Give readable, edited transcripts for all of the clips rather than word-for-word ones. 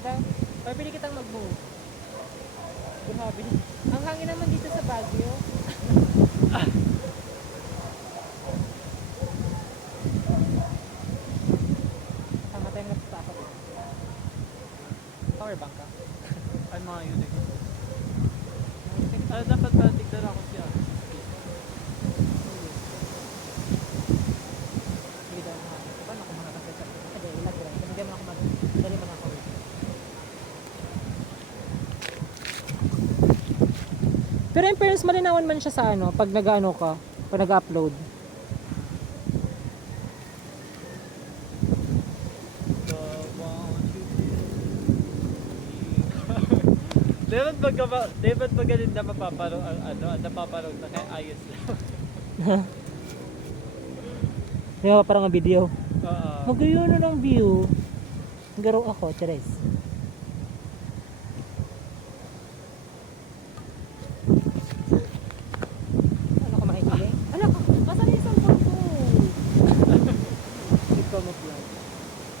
kita. Or pwede kitang mag-move. Grabe. Ang hangin naman dito sa Baguio. Tama tayo na sa ako. Power bank ka. Ay, mga yun eh. Dapat ba tignan ako siya? Hindi daw na. Paano ako makakasya? Kasi ilag rin. Kasi hindi mo ako madali mo na ako. Pero in fairness, malinawan man siya sa ano, pag nag-ano ka, pag nag-upload. Dapat ba ganun na mapapanood napapanood na kaya ayos lang. Di ba parang ang video? Oo. Magayon na ng view. Garo ako, Teres. Ano ka makikilig? Ano ka? Masa na yung cellphone ko? Hindi ko mag-vlog.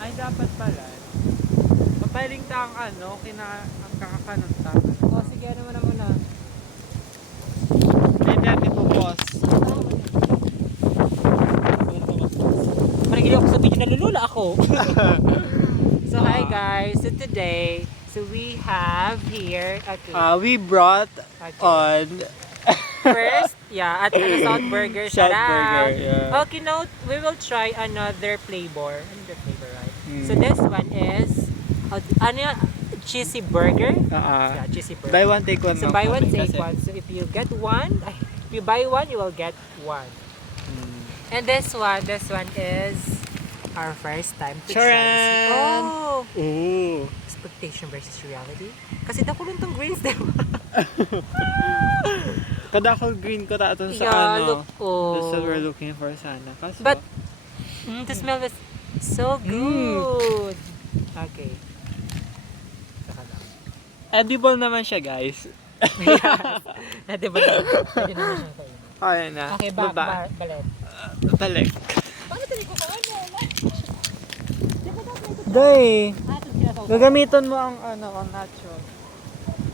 Ay, dapat pala. Mapaling ta ang ang kakakanunta. O, sige, ano mo na muna. Ay, dati po, boss. Managili ako sa video, nalulula ako. So, hi guys. So, today, we have here, okay. We brought Okay. on First, at South Burger, shout Burger, out. yeah. Okay, now we will try another flavor. Another flavor, right? Mm. So this one is cheesy burger. Yeah, cheesy burger. Buy one, take one. So lang buy one, kami take kasi- one. So if you get one, if you buy one, you will get one. Mm. And this one is our first time to try Charan! this. Oh, Ooh. expectation versus reality. Kasi dakulong tong greens, diba? Kada ako green ko tato sa Yeah, ano. look, oh. That's what we're looking for sana. Kaso, But the smell is so good. Okay. Saka lang. edible naman siya, guys. Yes. Diba? Pwede naman siyang kainin. Ayan na. Okay, Baba. balet. Balik. Paano tali ko kaano? Di ba dapat ito? Day, Ito kinataw. gagamiton mo ang nacho.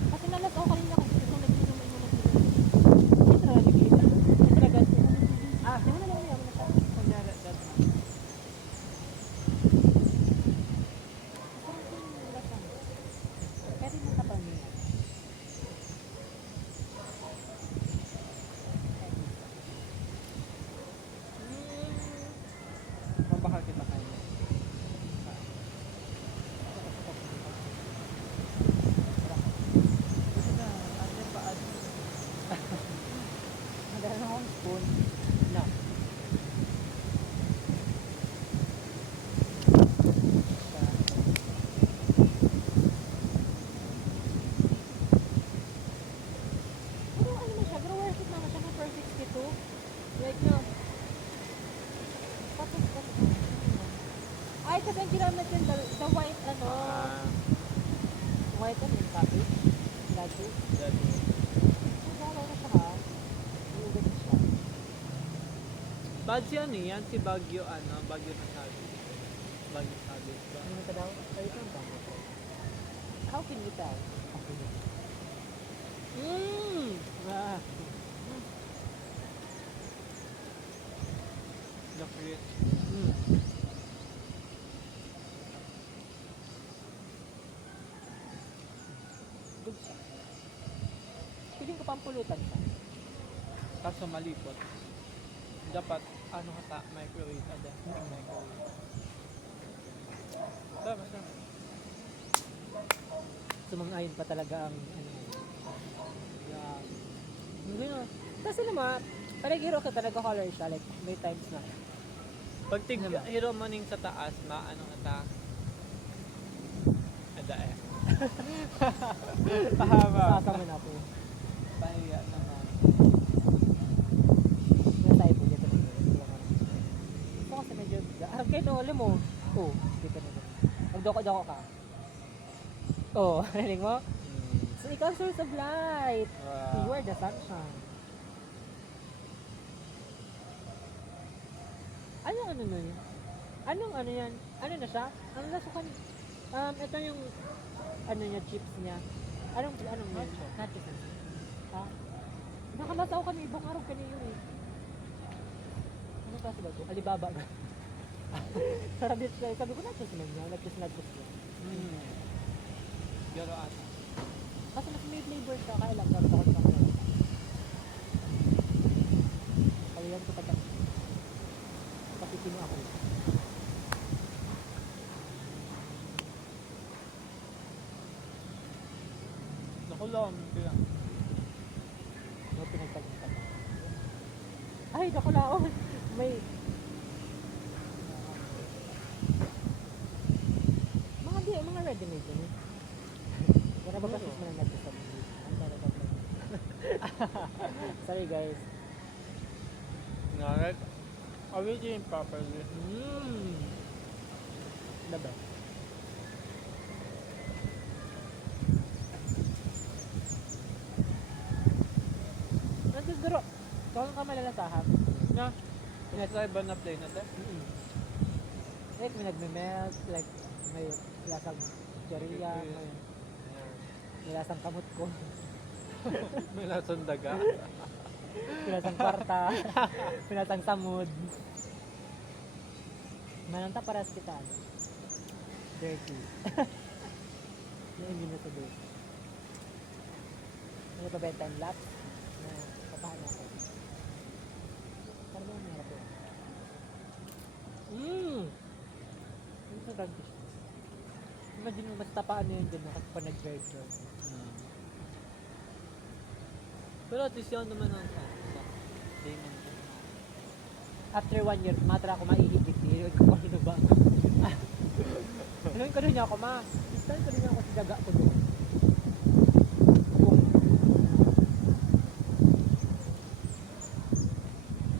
Kasi nalas ako kanina kasi kung nag-inom ito na nag-inom. Ito talaga. Di mo na lang yaman na siya. Kunyari, that's Pero yung kapal niya. mabakal kita kayo. Kasi na, atin pa atin. Magdala na akong spoon. Na. Pero ano na siya, pero worth it naman siya for 462. Like no. Tapos. Ay, kasi ang ginamit yun, the white white yung cabbage. Lagi. Ang dalaw na siya ha. Iugat na siya. Bad si yan, si Baguio na sabi. Baguio sabi ba? Ano ka daw? Ay, ito ang bango ko. How can you tell? Ah. Look rich. Good siya. Piling ko pampulutan siya. Kaso malipot. Dapat, microwave. Microwave. Tama. Sumang-ayon pa talaga ang yeah. Hindi na. Kasi naman, parang hero ka talaga color siya. Like, may times na. Pag hiro mo ning sa taas, Pahaba. Sasama na po. Pahiya naman. May tayo po dito. Ito kasi medyo, harap kayo no, alam mo. Oh, dito na. Magdoko-doko ka. Oh, narinig mo? So, ikaw source of light. You are the sunshine. Anong ano nun? Anong ano yan? Ano na siya? Ang lasukan. Ito yung ano niya, chips niya. Anong yun? Nacho. Nachos na. Ha? Nakalasaw kami, ibang araw kanino eh. Anong klase ba ito? Alibaba ba? Sarap din siya. Sabi ko, nachos naman niya. Nachos niya. Pero ata. Kasi mas may flavor siya, kaya lang dapat ako sa kanila. Kaya yan ko pag kapitino ako. Naku lang. Kaya. No, pinagpagpunta ko. Ay, naku laon. May... mga ready-made yun eh. Wala ba kasi mo na natin sa mga ang talaga ba? Sorry guys. No, like, are we doing properly? Diba? Nagduduro. Kung ka malalasahan. Na, tinatry ba na play natin? Like may nagme-melt, like may lasang choriya, may lasang kamot ko, May lasang daga. may lasang kwarta, may lasang samud. Mananta paras kita. Ano? Dirty. Yung hindi na sa dirty. May pabenta yung laps na papahan ako. Parang yung meron ko. Ang sarap siya. Imagine mo, mas tapaan na yun dyan kapag pa nag-verge. Pero at least yun naman ang Damon. After 1 year, matra ako maihigit yun. Kung ano ba? Ano ko doon niya ako, ma? Saan ko doon niya ako si daga ko doon?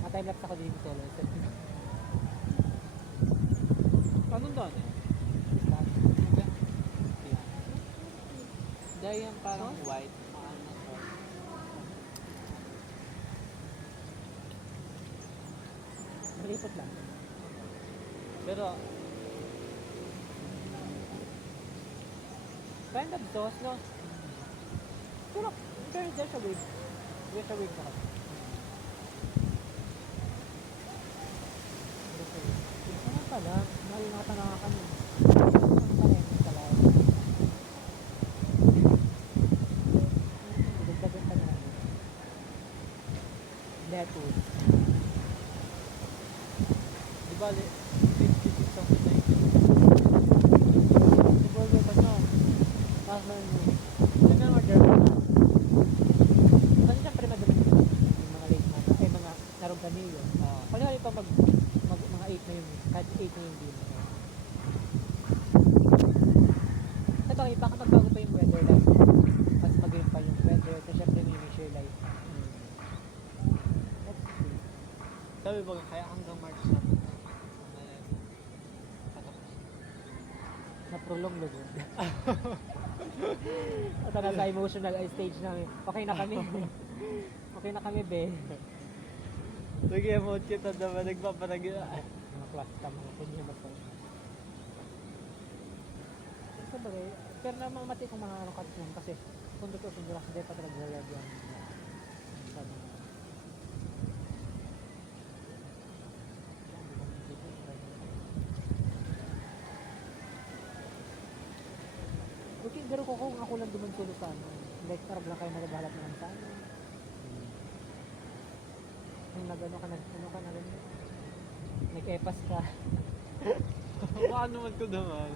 Ma-timelapse ako din solo. Anong doon eh? Dahil yung parang white. Malipot lang. Pero, Kind of sauce, no? Pero, there's a wig. There's a wig na kasi. Ano pala? Nalinatan na kami. Ano pala yung pala? Dagdagan pa na. Lettuce. di ba, 56 ang pinay. Siguro pa no. Parang yun ang order ko na. Kasi syempre madami yung mga late na ay mga narong kanilyo. Kung wala pa mga 8 na yung kahit 8 na yung din. Sa bagay, baka magbago pa yung weather like mas mag-green pa yung weather so syempre may sure like let's see. Sabi ba, kaya hanggang March na. Na-prolong lugod. At nasa emotional stage namin. Okay na kami. Okay na kami, be. Nag-emote kita naman, nagpaparagin. Mga class ka, mga kunya ba po. Sa bagay, pero na mga mati kong mga ano cuts yan kasi kung totoo sundura kasi pa talaga lalagyan yan. Sa mga okay, pero kung ako lang dumansulo sa ano, like parang lang kayo nagbahalat naman sa ano. Kung nag-ano ka, nag-epas ka. Paano naman ko naman?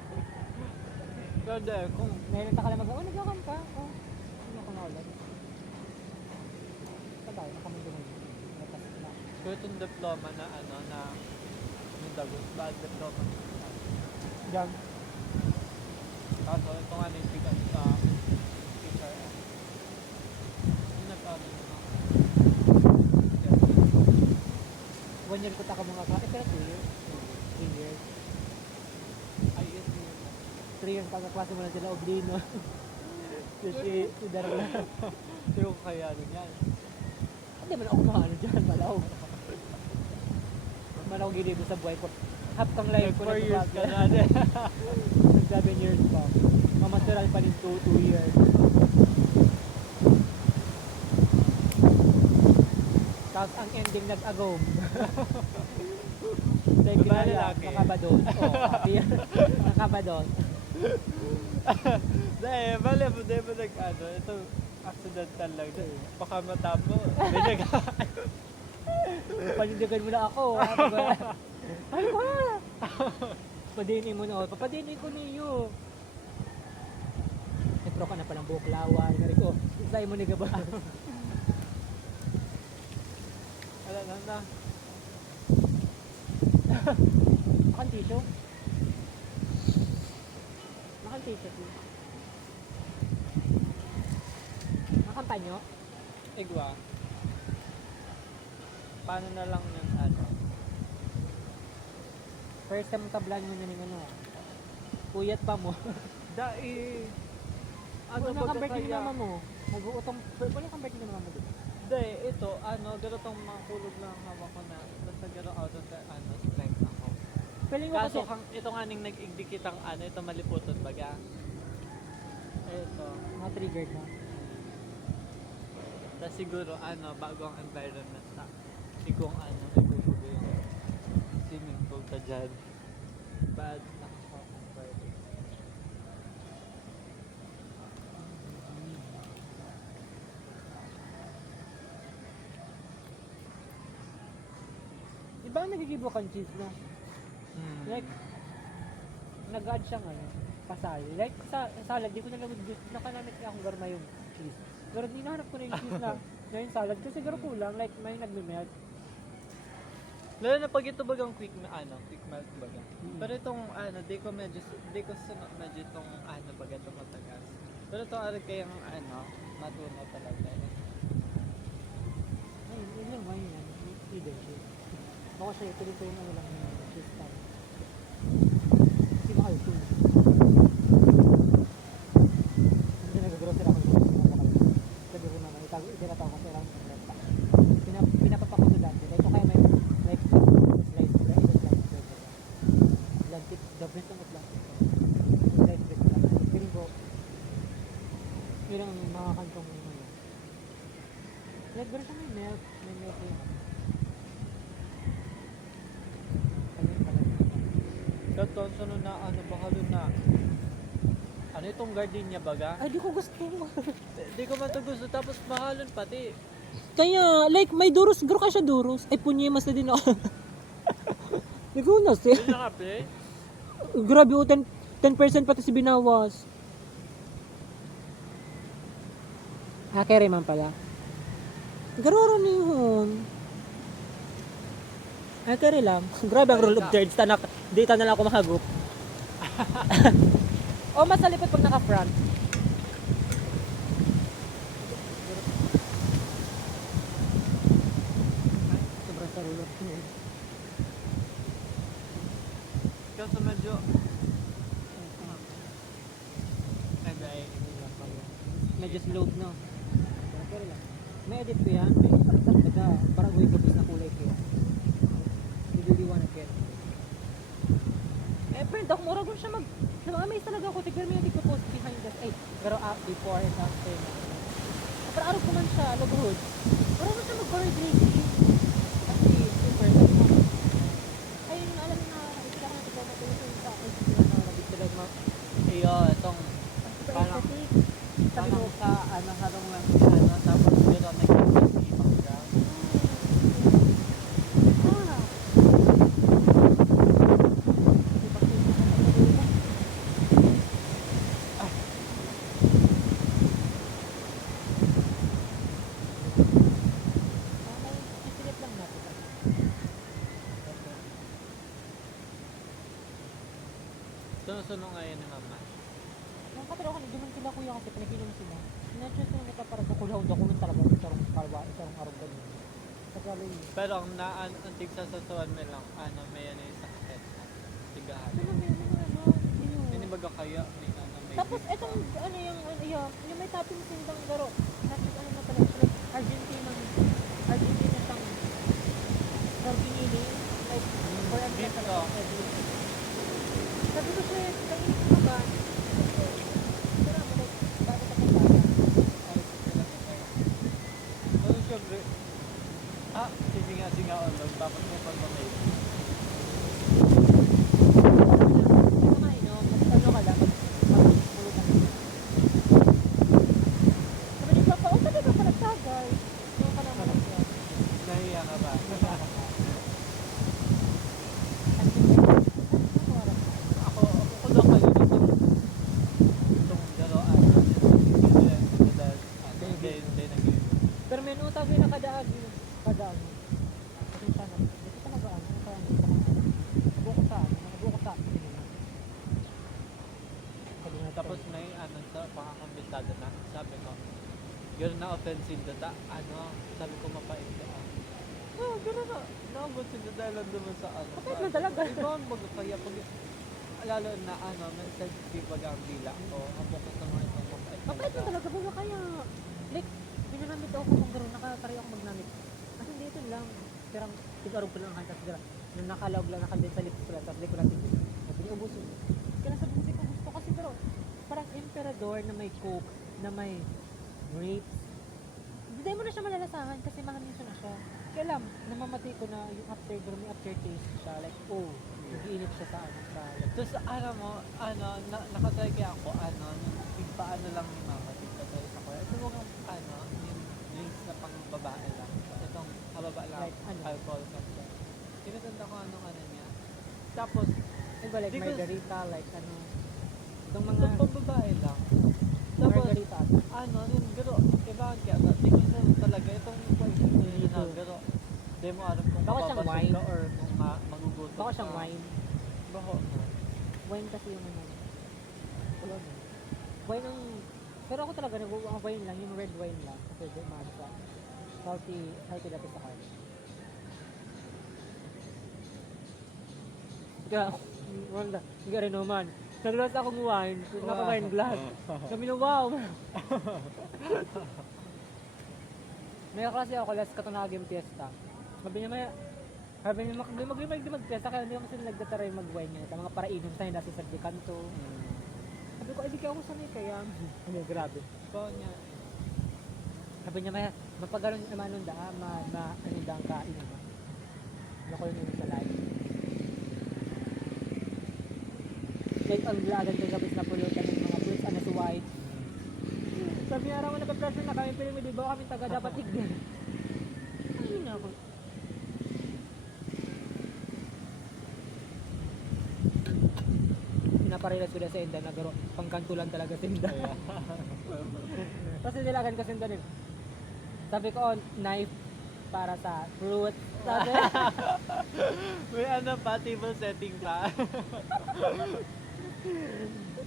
Pero dahil, kung Meron ka lang mag-oh, nag-akam ka. Oh, ano ko na ulit. Sabay, nakamang naman. Epas na. kung itong diploma na ano, na yung dagot, bad diploma. Diyan. Kaso, ito nga na yung bigat sa HRM. Yung nag-ano naman. 1 year ko taka mga ka. Pero 2 years. 3 years. Ay, yes, yun. 3 years kakaklase mo na sila Oblino. si Darla. Pero kaya rin yan. Hindi man ako maano dyan, malaw. Malaw gilibo sa buhay ko. Half kang life ko 4 years ka nagbabago. na. 7 years pa. Mama natural pa rin 2 years. Tapos ang ending nag-agom. Like, Babae, kinaya, lalaki. nakabadon. Oo, happy. Nakabadon. Dahil, bale mo, di ba nag-ano, ito, accidental lang. Baka matamo. Binag- Panindigan mo na ako. Ano ba? Padinin mo na ako. Papadinin ko ninyo. Nagpro ka na pa ng buhok lawan. Ngari ko, isay mo ni Gaba. Wala na. Makan tissue? Makan tissue, please. Makan panyo? Igwa. Paano na lang yung ano? First time tablan mo na ng ano. Puyat pa mo. Dai. Ano Ano ba ba birthday ni kaya? mama mo? Nag-uutong, wala kang birthday ni mama mo dito. Hindi, ito, ganitong mga kulog lang hawak ko na. Basta gano'n out of the, strength ako. Feeling mo kasi, Kaso, ito nga ning nag-igdikit ang ito maliputon baga. Ito. na-triggered na. Tapos siguro, bago ang environment na. Sigong igugulo yung swimming pool ka dyan. Bad nakaka-environment. Iba ang nagigibo kang cheese na. Like, nag-add siyang pasal. Like, sa salad, di ko na nakanamit niya akong garma yung cheese. Pero di nahanap ko na yung cheese na yung salad. Kasi siguro kulang, like, may nagme-melt. Lalo na pag ito bagang quick melt baga. Pero itong di ko sunod medyo itong baga itong matagas. Pero ito kayang matunaw talaga. Ay, yun lang ba yun yan? Hidden cheese. Baka siya, tuloy ko yung lang yung cheese pan. Kasi mahal ito. Hindi nag-grocery ako sa sabi ko naman, itinataw ko sa lang pinapapako to dati. Ito kaya may slice bread, Atlantic, the bread ng Atlantic. Slice bread lang. Feeling ko, yun ang mga kantong like, pero siya may milk yun. Ito, sunod na baka doon na. Ano itong gardenia baga? Ay, di ko gusto. Di ko man ito gusto tapos mahalon pati. Kaya, like, may duros. Garo ka siya duros. Ay, punyemas na din ako. Ikaw na siya. Hindi nakape? Grabe, 10% pati si binawas. Kere man pala. Garoro na yun. Kere lang. Grabe ang rule of thirds. Dito na lang ako makagroup. O, mas nalipot pag naka-front. Sobrang sa rule of thirds. Kasi medyo Medyo slowed no. Pero lang. May edit ko yan. May talaga. Parang may gabis na kulay ko yan. Nililiwanag yan. Friend ako, mura ko siya na-amaze talaga ako. Tignan mo yung tigpo-post behind us. Ay, pero before and after na. Pero araw ko man siya, lugod. Mura ko siya mag-color grading. Kasi, super. Ayun, alam na, nakikita ko na tignan mo sa akin. Nabig talaga itong super parang aesthetic. Sabi mo, sa harong lang tapos gano'n nag-iisip ang ground. Sunod ngayon ni mama. Nang katero ka, naman sila kuya kasi pinaginom sila. Sinadya sila nito para sa kulaw daw kung talaga isang kalwa, isang araw ganyan. Sagalo yun. Pero ang antig sa susuan mo lang, may yung sakit na tigahan. Ano may Hindi baga kaya, may tapos etong yung may topping sindang garo. Nasa na pala siya, Argentina sang Sarginini, like forever Beef na to. talaga. Sabi ko siya, kainin ko ba? Tapos may ano sa pangakampintado na, sabi ko, gano'n na offensive data, sabi ko mapait ka. Oo, gano'n na, naabot sila dahil lang naman sa ano. Mapait man talaga. Ikaw ang kaya pag, lalo na may sensitive pag ang dila ko, habang ko sa mga itong mapait Mapait man talaga, baga kaya. Like, pinanamit ako kung gano'n, nakatari ako magnamit. Kasi dito lang, pirang, tigarog ko lang ang hantas, nung nakalawag lang, nakaldin sa lips ko lang, tapos di ko lang tigil. Sabi niya, ubusin. Kaya sabi ko, di ko gusto kasi pero, parang emperador na may coke, na may grapes. Hindi mo na siya malalasahan kasi mahaminso na siya. Kaya alam, namamati ko na yung afterglow, may aftertaste siya. Like, nag-iinit siya sa Tapos alam mo, nakatry kaya ako, paano lang ni mama, tigpatry ako. Ito mo yung drinks na pang babae lang. Itong hababa lang, Like, ano? alcohol content. Tinatanda ko ano niya. Tapos, Diba, like Because- margarita, like ano, itong mga itong pang babae lang. Tapos, margarita. yun, pero, kailangan kaya, di ko sa talaga, itong hindi na, pero, di mo alam kung Baka siyang mababasog wine. ka or kung magugutom Baka siyang ka. wine. Bako na. Wine kasi yung ano. Wala na. Wine ang, pero ako talaga, ang wine lang, yung red wine lang. Kasi di maano sa healthy dati sa heart. Kaya, wala, hindi rin naman. Naglas akong wine, naka-wine glass. Sabi na, wow! May klase ako, last katunagin piyesta. Sabi niya, sabi niya, mag-piyesta, kaya hindi ako kasi nagtataray mag-wine niya. Mga parainom sa dati sa Decanto. Sabi ko, di ka ako sanay kaya. Ano, grabe. Bako niya. Sabi niya, mapaganon naman nung ano ang kain naman. Nakulo nyo sa live. Like, ang lagan ko gabis na pulutan ng mga fruits, ano si white. Sabi niya, araw nagpa-pressure na kami, pero di ba kami taga dapat tignan. Ayun na ako. Pinaparelas ko na sa Inda, nagaro, pangkantulan talaga sa Inda. Tapos nilagan ko sa Inda rin. Sabi ko, knife para sa fruit. Sabi, May table setting pa.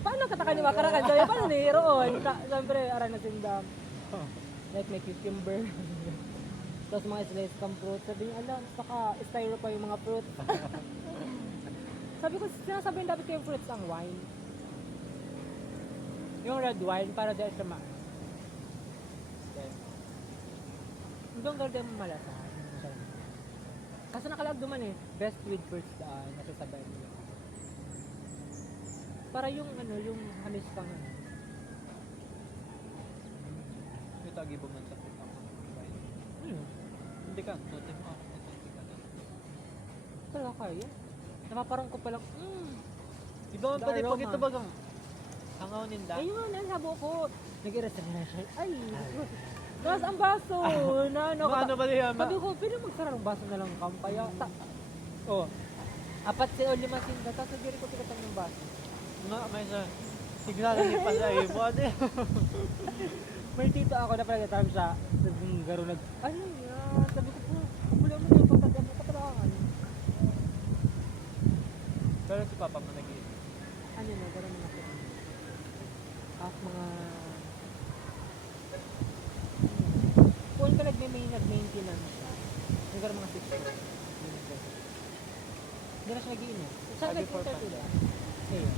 paano katakaniwa karakan? Sabi, paano niroon? Siyempre, aran na sindam. Like, may cucumber. Tapos mga slice kang fruit. Sabi niya, alam, saka styro pa yung mga fruit. Sabi ko, sinasabi dapat yung fruits ang wine. Yung red wine, para dahil sa hanggang ganda mo malasahan. Kaso nakalag duman best with fruits daan, nasasabay nila. Para yung yung hamis pang Ito agi ba man sa puta mo? Hindi ka, tutin mo ako. Talaga kaya. Napaparang ko palang, Di ba The pati pag aroma. ito bagang hangaw ninda? ayun, sabo ko. Nag-irasa na siya. Ay, tapos ang baso, na ano ka. Ano ba niya? Sabi ko, pwede magsara ng baso na lang kampaya. Apat si o 5 sinda, tapos nagiri ko tikatan ng baso. May sa signal ni pala eh. Buwan eh. May tito ako na pala natarang siya. Garo ano yan? Sabi ko po, wala mo na yung pagkagam mo katrabahan. Pero si Papa mo nag-iit. Ano na, garo na ako. Mga kung ka nag-maintenance siya, nagkaroon mga 6 years. Hindi na siya nag-iinit. Saan Ah, before nag-interview pa. lang? Ayun.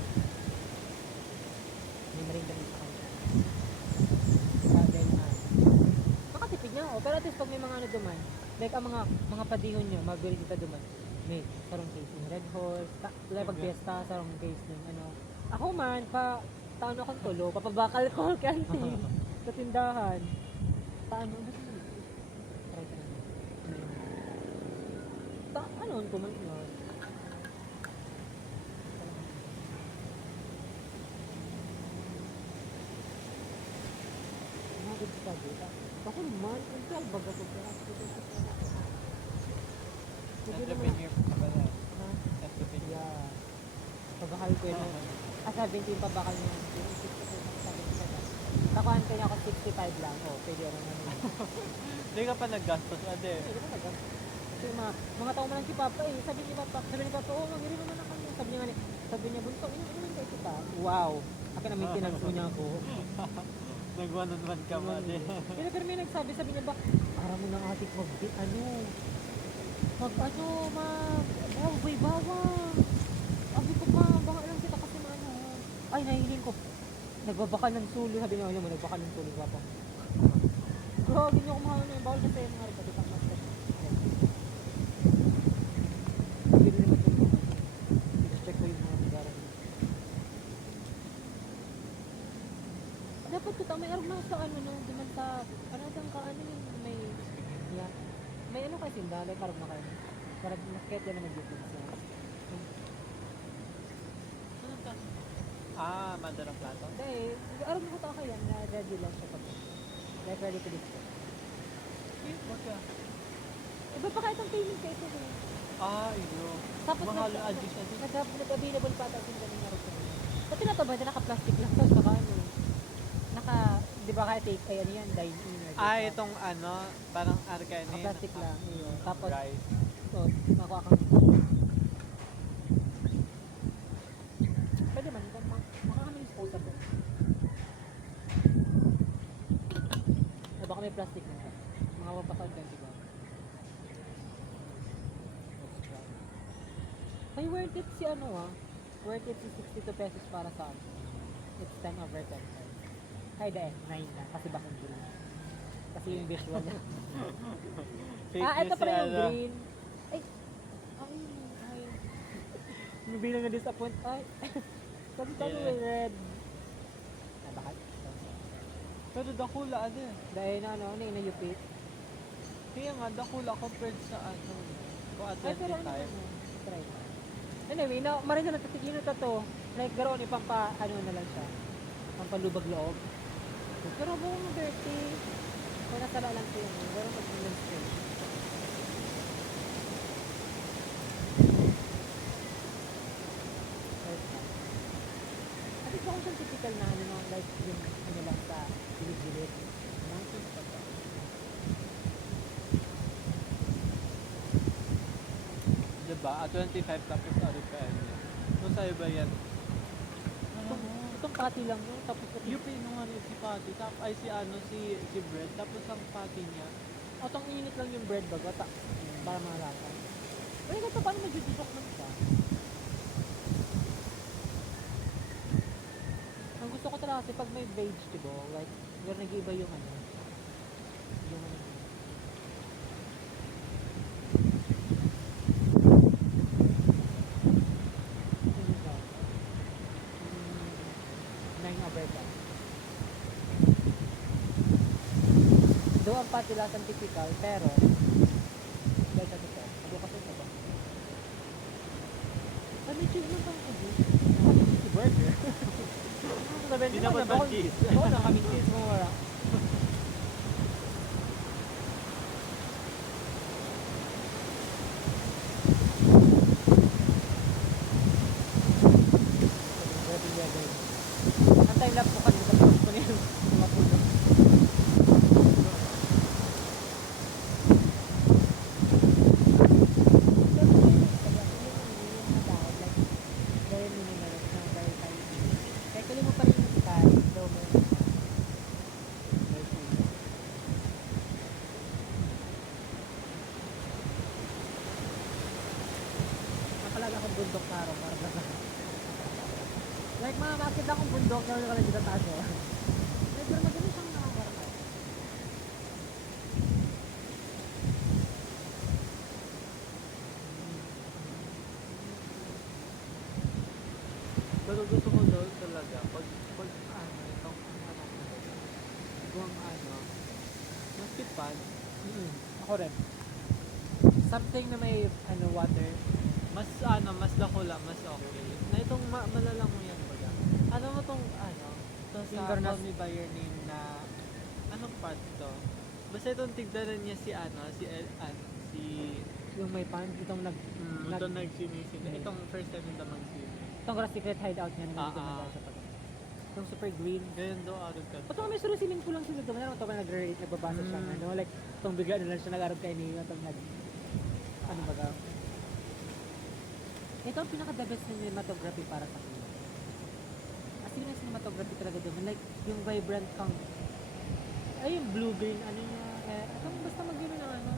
May marindan sa kanya. Dahil makatipid niya ako. Pero at least pag may mga ano duman, like ang mga padihon niyo, mabili kita duman. May sarong case ng Red Horse, pag fiesta, sarong case ng Ako man, taon akong tulo, papabakal ko kantin sa tindahan. Paano? Try ka naman. Ano ko man yun? Nagod sa dita. Ako man, ang baga ko kaya. Entrepreneur pa pala. Ha? Entrepreneur. Yeah. Pabakal ko yun. 17 pabakal niya. Takuhan ko niya ako 65 lang. Pwede ako naman. Hindi ka pa naggastos, ade. Pwede ka talaga. Kasi mga tao man lang si Papa Sabi ni Papa, mag-irin naman na kami. Sabi niya, bunso, inumin kayo kita. Wow. ka na maintenance mo niya ako. Nag-one-on-one ka ba din? Pero may nagsabi, sabi niya ba, para mo ng atik baway bawang. Sabi ko pa, baka lang kita kasi ano. Ay, nahiling ko. Nagbabakal ng sulo, sabi niya, alam mo, nagbakal ng sulo, guwapo. Grabe niyo kumahawa na yung bawal kasi yung mga rin, pang master. Hindi rin naman ito. I-check ko yung mga lugar. Dapat ko may arog lang sa ano, no, diman sa, ano itong kaano yung may, yeah. May ano kasi yung dalay, karog na kayo. Parang nakikita yan na mag-YouTube siya. Mandarang plato? Dahil, arog na ko ito kaya, na ready lang siya pag, like ready to display. Baka. Iba pa kahit ang payment ka ito. Iyo. Tapos Mahal ang addition. nag-available pa ata yung ganun na rin. Pati na ito ba, naka-plastic lang tapos naka ano, di ba kaya take, ay ano yan, dine-in. Itong ano, parang arcane. Naka-plastic lang. Yun. Tapos, Rice. makuha kang pwede man, maka kami disposable. Baka may plastic na siya. Mga mapasal din, diba? Ay, worth it si ano worth it si 62 pesos para sa ano. It's 10 over 10. Ay, 9 na. Kasi bakit green? Kasi yung visual niya. Ito pala yung green. Ay. Yung bilang na disappoint. Ay. Sabi ko yung red. Bakit? Pero dakula ano eh. Dahil na ano yung na-upit. Kaya nga, dakula compared sa ano. Kung at Ay, pero 25. try. Anyway, marin na natatigino na to. Like, garo ni pampa, ano na lang siya. Pampalubag loob. Pero buong dirty. Kung nasala lang ko yun. Pero mag-lens ko. At ito kung siyang typical na ano, like yung ano lang sa gilid-gilid. Mountain pa to. Diba? 25 tapos RPM. Kung sa'yo ba yan? Itong pati lang yun. Tapos Yung pinungan si Patty, ay si ano, si Bread, tapos ang patty niya. itong init lang yung bread baga. Para malasa. Pero ito paano mag-dudok man siya? Ang gusto ko talaga kasi pag may vegetable, like, where nag-iiba yung ano. Yung ano. Yung ba? 9 over 10. Doon ang patilasan typical, pero dahil sa totoo, ako kasi ito ba? Ano yung cheese mo pang kubo? Si burger. Hindi naman ba cheese? Oo na, kami cheese mo wala. Ang time lapse ko kanina, tapos ko na yung mga puno. Bundok na araw, para ba? Like mga makakita akong bundok na wala ka lang dito taas o. Pero magaling siyang nakakarapay. Pero gusto ko daw talaga, pag ano, itong maskit pan, Ako rin. Something na may water. mas dakula, mas okay. Na itong malalang mo yan baga. Ano mo tong ito sa Finger Call nas- Me By Your Name na, anong part to? Basta itong tigdanan niya si si Yung may pan, itong itong nagsimising. Itong first time yung magsimising. itong Grass Secret hideout niya na nandito na sa pag. Itong super green. Ganyan daw arog ka. Ba't may suru siling ko lang sila doon? Meron ito ka nag-rate, nagbabasa siya. Ano, like, itong bigla na lang siya nag-arog kay niyo. Itong ano baga. Ito ang pinaka-the best na cinematography para sa akin. As in, cinematography talaga doon. Like, yung vibrant kang, ay yung blue-green, ano niya, basta mag-gano ng ano.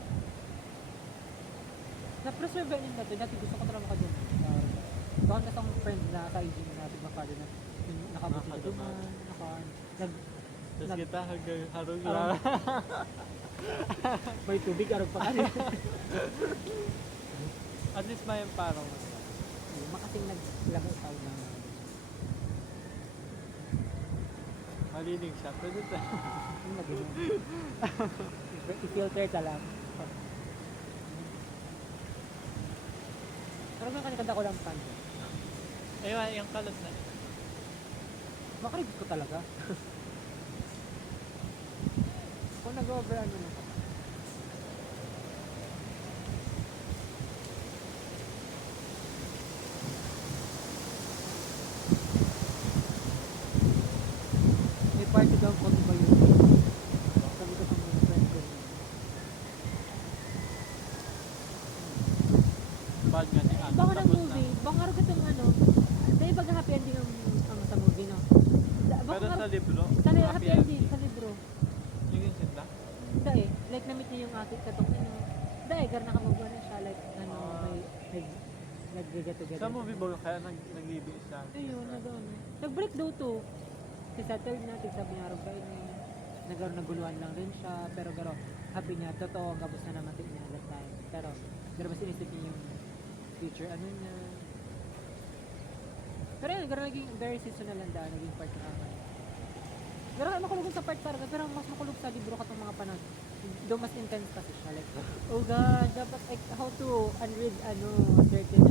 Na-preserve nila to. Dati gusto ko talaga makadoon. Baka na isang friend na sa IG na tigmakado na yung nakabuti na duman, Tapos kita harong Ah. lang. may tubig, arog pa kanina. At least may parang Makasing naglagay tao na. malinig siya. Pwede tayo. Yung naging i-filter talaga. Pero nga kanikanda ko lang pan. Ayun, yung kalat na. Makarib ko talaga. Kung nag-over ano na. May party daw ko ba yun? Sabi ko sa mga friend ko. Bad nga ni Ano. Baka ng Tapos na. movie, baka rin itong ano. Dahil pag happy ending ang sa movie, no? Pero sa libro, Sa happy ending, sa libro. yung sinta. Hindi eh. Like na-meet niya yung ate katong ano. Dahil gar nakamubuha na siya. Like ano, may nag-get together. Sa movie ba kaya nag-ibig siya? Ayun, nag-ano. Nag-break daw to. Si settled na, tigsabi niya rin kayo niya. Naguluhan lang rin siya. Pero garo, happy niya, totoo, ang gabos na naman niya that time. Pero mas inisip niya yung future ano niya. Pero yun, garo naging very seasonal lang dahil naging part ng aman. Pero makulog sa part talaga, pero mas makulog sa libro ka itong mga panahon. Doon mas intense kasi siya. Like, oh god, dapat like, how to unread certain.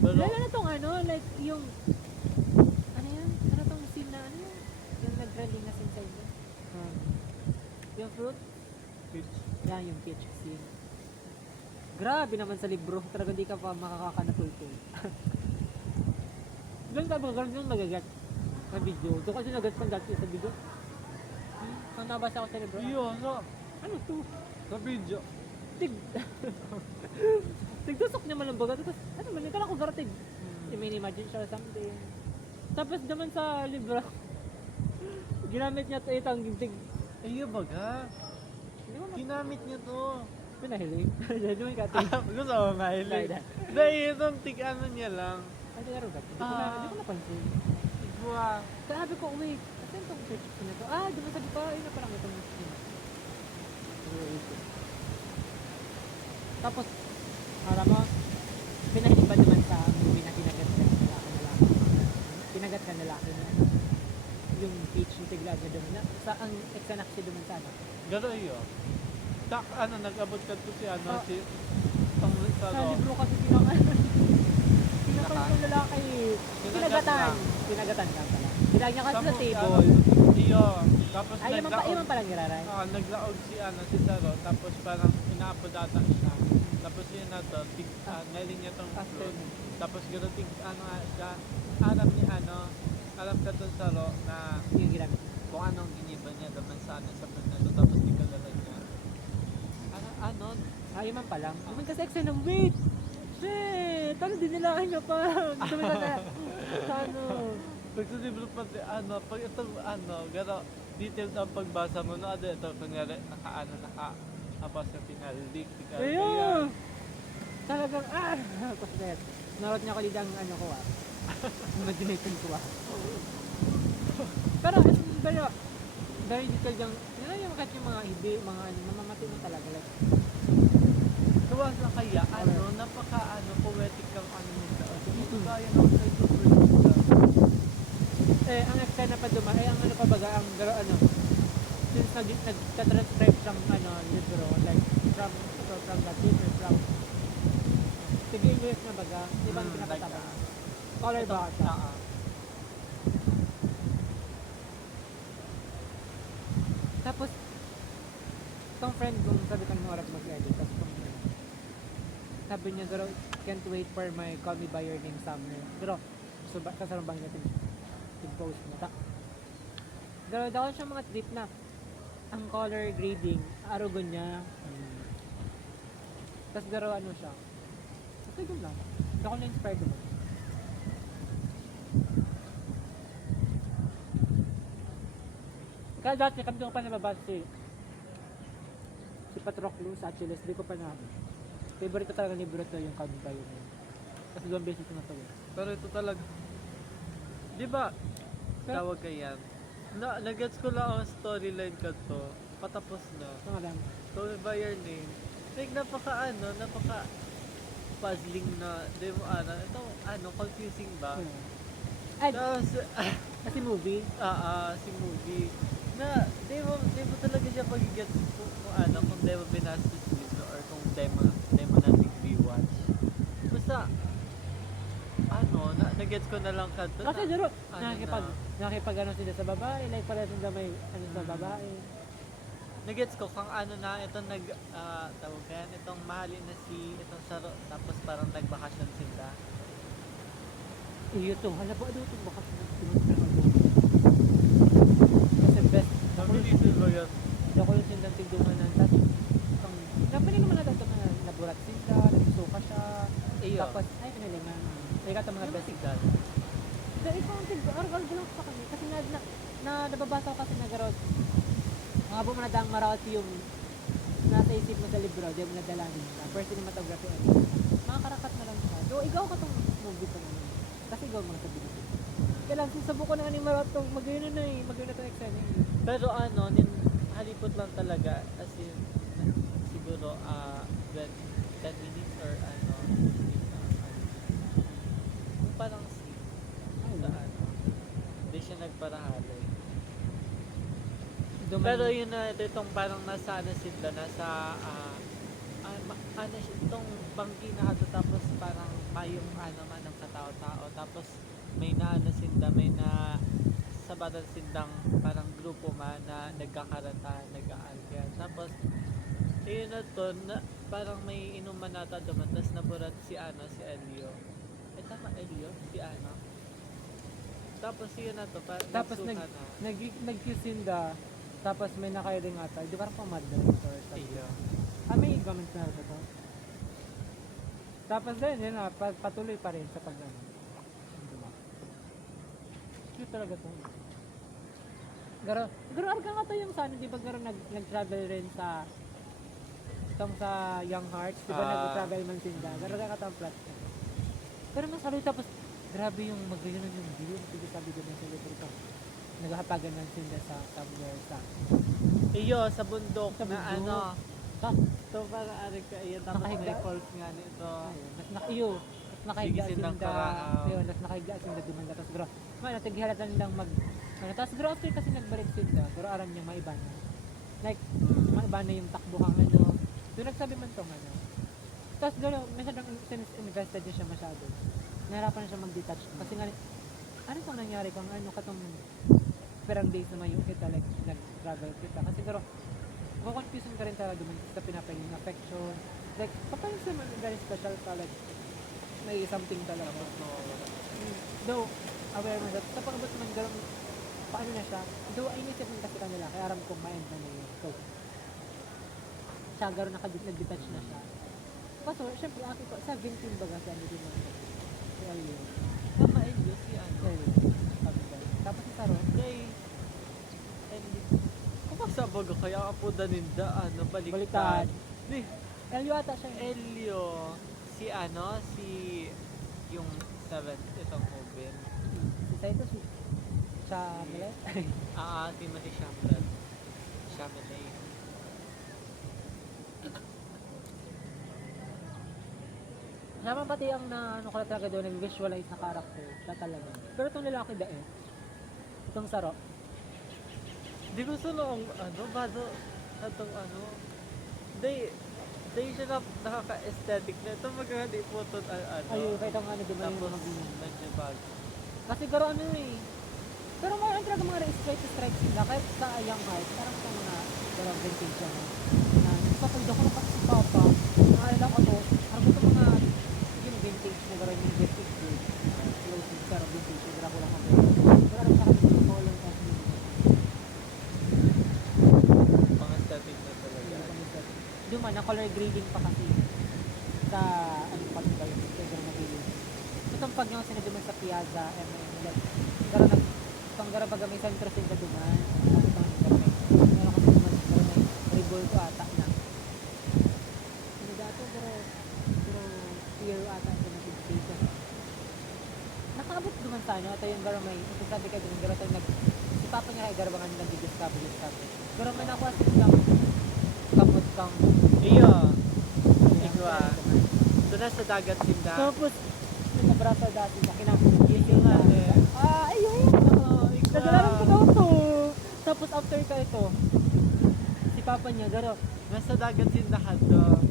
Pero, Lalo na tong ano, like yung, ano yan? Ano tong scene na ano yan? Yung nag-trending na scene sa inyo. Yung fruit? pitch. Yan, yung peach scene. Grabe naman sa libro. Talaga di ka pa makakakanatultol. Doon ka ba, ganun yung nagagat sa video. Doon kasi nagat pang dati sa video. Ang nabasa ko sa libro. Yun, so, Ano to? sa video. Tig. Tigtusok naman ang baga. Tapos, ano man, nagkala ko garatig. Imagine siya or something. Tapos naman sa libro, ginamit niya ito itang tig. Ayun baga. Hindi mo Ginamit niya to. pinahiling. Hindi mo kating. Gusto mo mahilig. Dahil itong tig-ano niya lang. Ay, di narogat. Hindi ko napansin. Buwa. Sabi ko, wait, saan itong search ko na to? Ah, di ba sabi ko, ayun na parang itong skin. Tapos, para mo, pinahiling ba naman sa movie na kinagat ka ng lalaki? Kinagat ka ng lalaki na yung peach yung tiglag na doon na sa ang eksanak siya doon sa ano. Garo yun. Ano, nag-abot ka to si ano, Ah. si Tong Sa Lalo. libro kasi pinakal yung lalaki. Kinagat lang. Pinagatan ka pala. Bilang niya kasi sa table. Iyo. Tapos Ay, iman palang niraray. naglaog si ano, si Saro. Tapos parang inaapod ata siya. Tapos yun na to, nailing niya tong After. fruit. Tapos gano'n ano nga siya. Alam ka to Saro na Yung ginamit. kung anong giniba niya naman sa ano sa fruit na to. Tapos di kalala niya. Ano? Ayun man palang. Naman kasi eksena ng wait! Shit! Ano din nilakan niya pa? Gusto mo na sa ano? Pag sa libro pati pag itong gano, detailed ang pagbasa mo, no, ito, kunyari, naka-abas yung pinalik, Ayun! Talagang, kusnet. Narot niya ko dito ang ano ko imagination ko Pero, very detailed yung, yung kahit yung mga hindi, mga mamamati mo talaga. Like, Tuwas na kaya, poetic kang nito. Dito kaya ng ang eksena pa duman, ang ano pa baga, ang garo since nagtatranscribe siyang libro, like, from Latin or from, sige English na baga, di ba ang pinapatama? Color ba siya? Tapos, itong friend kong sabi ko ng oras mag-edit, tapos sabi niya, garo, can't wait for my Call Me By Your Name summer. Pero, kasarang bang natin post mo. Garo daw siya mga trip na ang color grading, arugon niya. Tapos garo siya. Okay, yun lang. Hindi ako na-inspired naman. Kaya dati kami ko pa nababasa si Patroclus sa Achilles, di ko pa na favorite ko talaga libro to yung Kaguntay yun. Kasi 2 beses ko na to. Pero ito talaga. Di ba? Tawag ka yan. Nagets ko lang ang storyline ka to. Patapos na. Ito nga lang. Call me by your name. Like, napaka puzzling na, di mo ito, confusing ba? Ay, Tapos, kasi movie. si movie. Na, di mo talaga siya pagigets kung di mo binasa sa libro or kung di mo natin rewatch. Basta, nagets ko na lang ka to. Kasi duro, Ano nakikipag ano sila sa babae, like pala sila may ano sa babae. Nagets ko kung itong tawag yan, itong mahalin na itong saro, tapos parang nagbakasyon sila. Iyo to, hala po ano itong bakas na kasi best. Nabilisin ba yan? Ako yung sindang tigdungan ng tapos napili naman na dito na naburat sila, nagsuka siya. Iyo. Tapos, ay pinalingan. Ay ka mga best. Sigdal. Dahil ikaw ang tigdo, argal lang sa kanya. Kasi nababasa ko kasi nagarod. Mga po manadang marawat yung nasa isip mo sa libro, di mo nadalanin ka. First cinematography, mga karakat na lang siya. So, ikaw ka tong movie pa naman. Kasi ikaw mga sabi nito. Kaya lang, susubukan na nga ni Marat tong magayon na itong eksena eh. Pero halipot lang talaga, as in, siguro, 10 minutes or kung parang scene, sa hindi siya nagparahali. Pero yun na, itong parang nasa sila, nasa, itong bangki na tapos parang mayong man ng katao-tao, tapos may sinda, may sa batang sindang parang grupo man na nagkakarata, nag-aalkyan. Tapos, yun na to, parang may inuman nata duman, tapos naburat si Elio. Tama, Elio? Si Tapos yun na to, tapos nagkisinda, tapos may nakairing ata, di parang pamadlan or something. May comment na ito. Tapos din, yun na, patuloy pa rin sa pag-ano. Cute talaga to. Garo arga nga to yung sa di ba nag-travel rin sa Young Hearts, di ba nag-travel man sinda. Garo ka to ang plot. Pero masabi tapos, grabe yung magayon yung view. Sige sabi ko ng celebrity. Naghahapagan ng sinda sa somewhere sa sa bundok sa na bundok. So parang ka iyan, tapos may Nakahiga. calls nga nito. Mas nakahiga Bigisin ng sinda. karaaw. Ayun, mas nakahiga sinda dumanda. Tapos gro, natigihalatan nilang tapos gro after kasi nagbalik sinda, pero aram niya maiba na. Like, maiba na yung takbo kang Doon nagsabi man tong Tapos gro, masyadong invested niya siya masyado. Nahirapan na siya mag-detach. Kasi nga, ano itong nangyari kung katong perang days na may kita, like, nag-travel kita. Kasi gro, confusion ka rin talaga naman sa pinapaging affection. Like, kapag sa mga very special ka, like, may something talaga. Though, aware mo that, sa pag-abot naman gano'n, paano na siya? Though, ay inisip mo kasi kanila, kaya aram kong ma-end na yun. So, siya gano'n nag-detach na siya. Kaso, syempre, ako ko, 17 baga siya, hindi naman. Si Elio. Tama, Elio, si Tapos si Saro, sabag kaya ako daninda baliktad. baliktad. Elio ata siya. Elio, si yung 7th, itong Oben. Si Saito, si Chamelet. Timothy Chalamet. Siya man pati ang ko na talaga doon, nag-visualize na character. Siya talaga. Pero itong lalaki itong Saro. Di gusto nung bado atong Day siya nakaka-aesthetic na ito magkakadi po ito Ayun, kahit ang di ba yung tapos mga ganyan. medyo bago. Kasi garo pero mga talaga mga strike sila, kahit sa Young Hearts, parang sa mga garo vintage yan. Na, nagpapagda ko na kasi si Papa, naalala ko to, parang ito mga yung vintage na garo yung vintage good. Closing, pero vintage, yung garo ko lang ako. Pero alam sa kami mga color kasi Mga aesthetic na talaga. Duman, na color grading pa kasi sa pag ba yun, kaya gano'n nag-grading. Itong pag yung sinabi mo sa Piazza, gano'n itong gano'n baga may sentro sin ka duman, itong sure ko ata na. Ano dato, pero year ata ito na education. Nakaabot duman sa ano, ito yung garo may, ito sabi ka din, garo ito si Papa niya kay garo bangan nag-discover. Garo may nakuha silang kamot kang, Iyo. Igwa. Doon na sa dagat sinda. tapos, yung abraso dati na kinakasin Yung na, ano eh. ayun! Oo, igwa. Nagalaran ko daw to. Tapos after ka ito, si Papa niya, garo, Nasa dagat sindahan doon.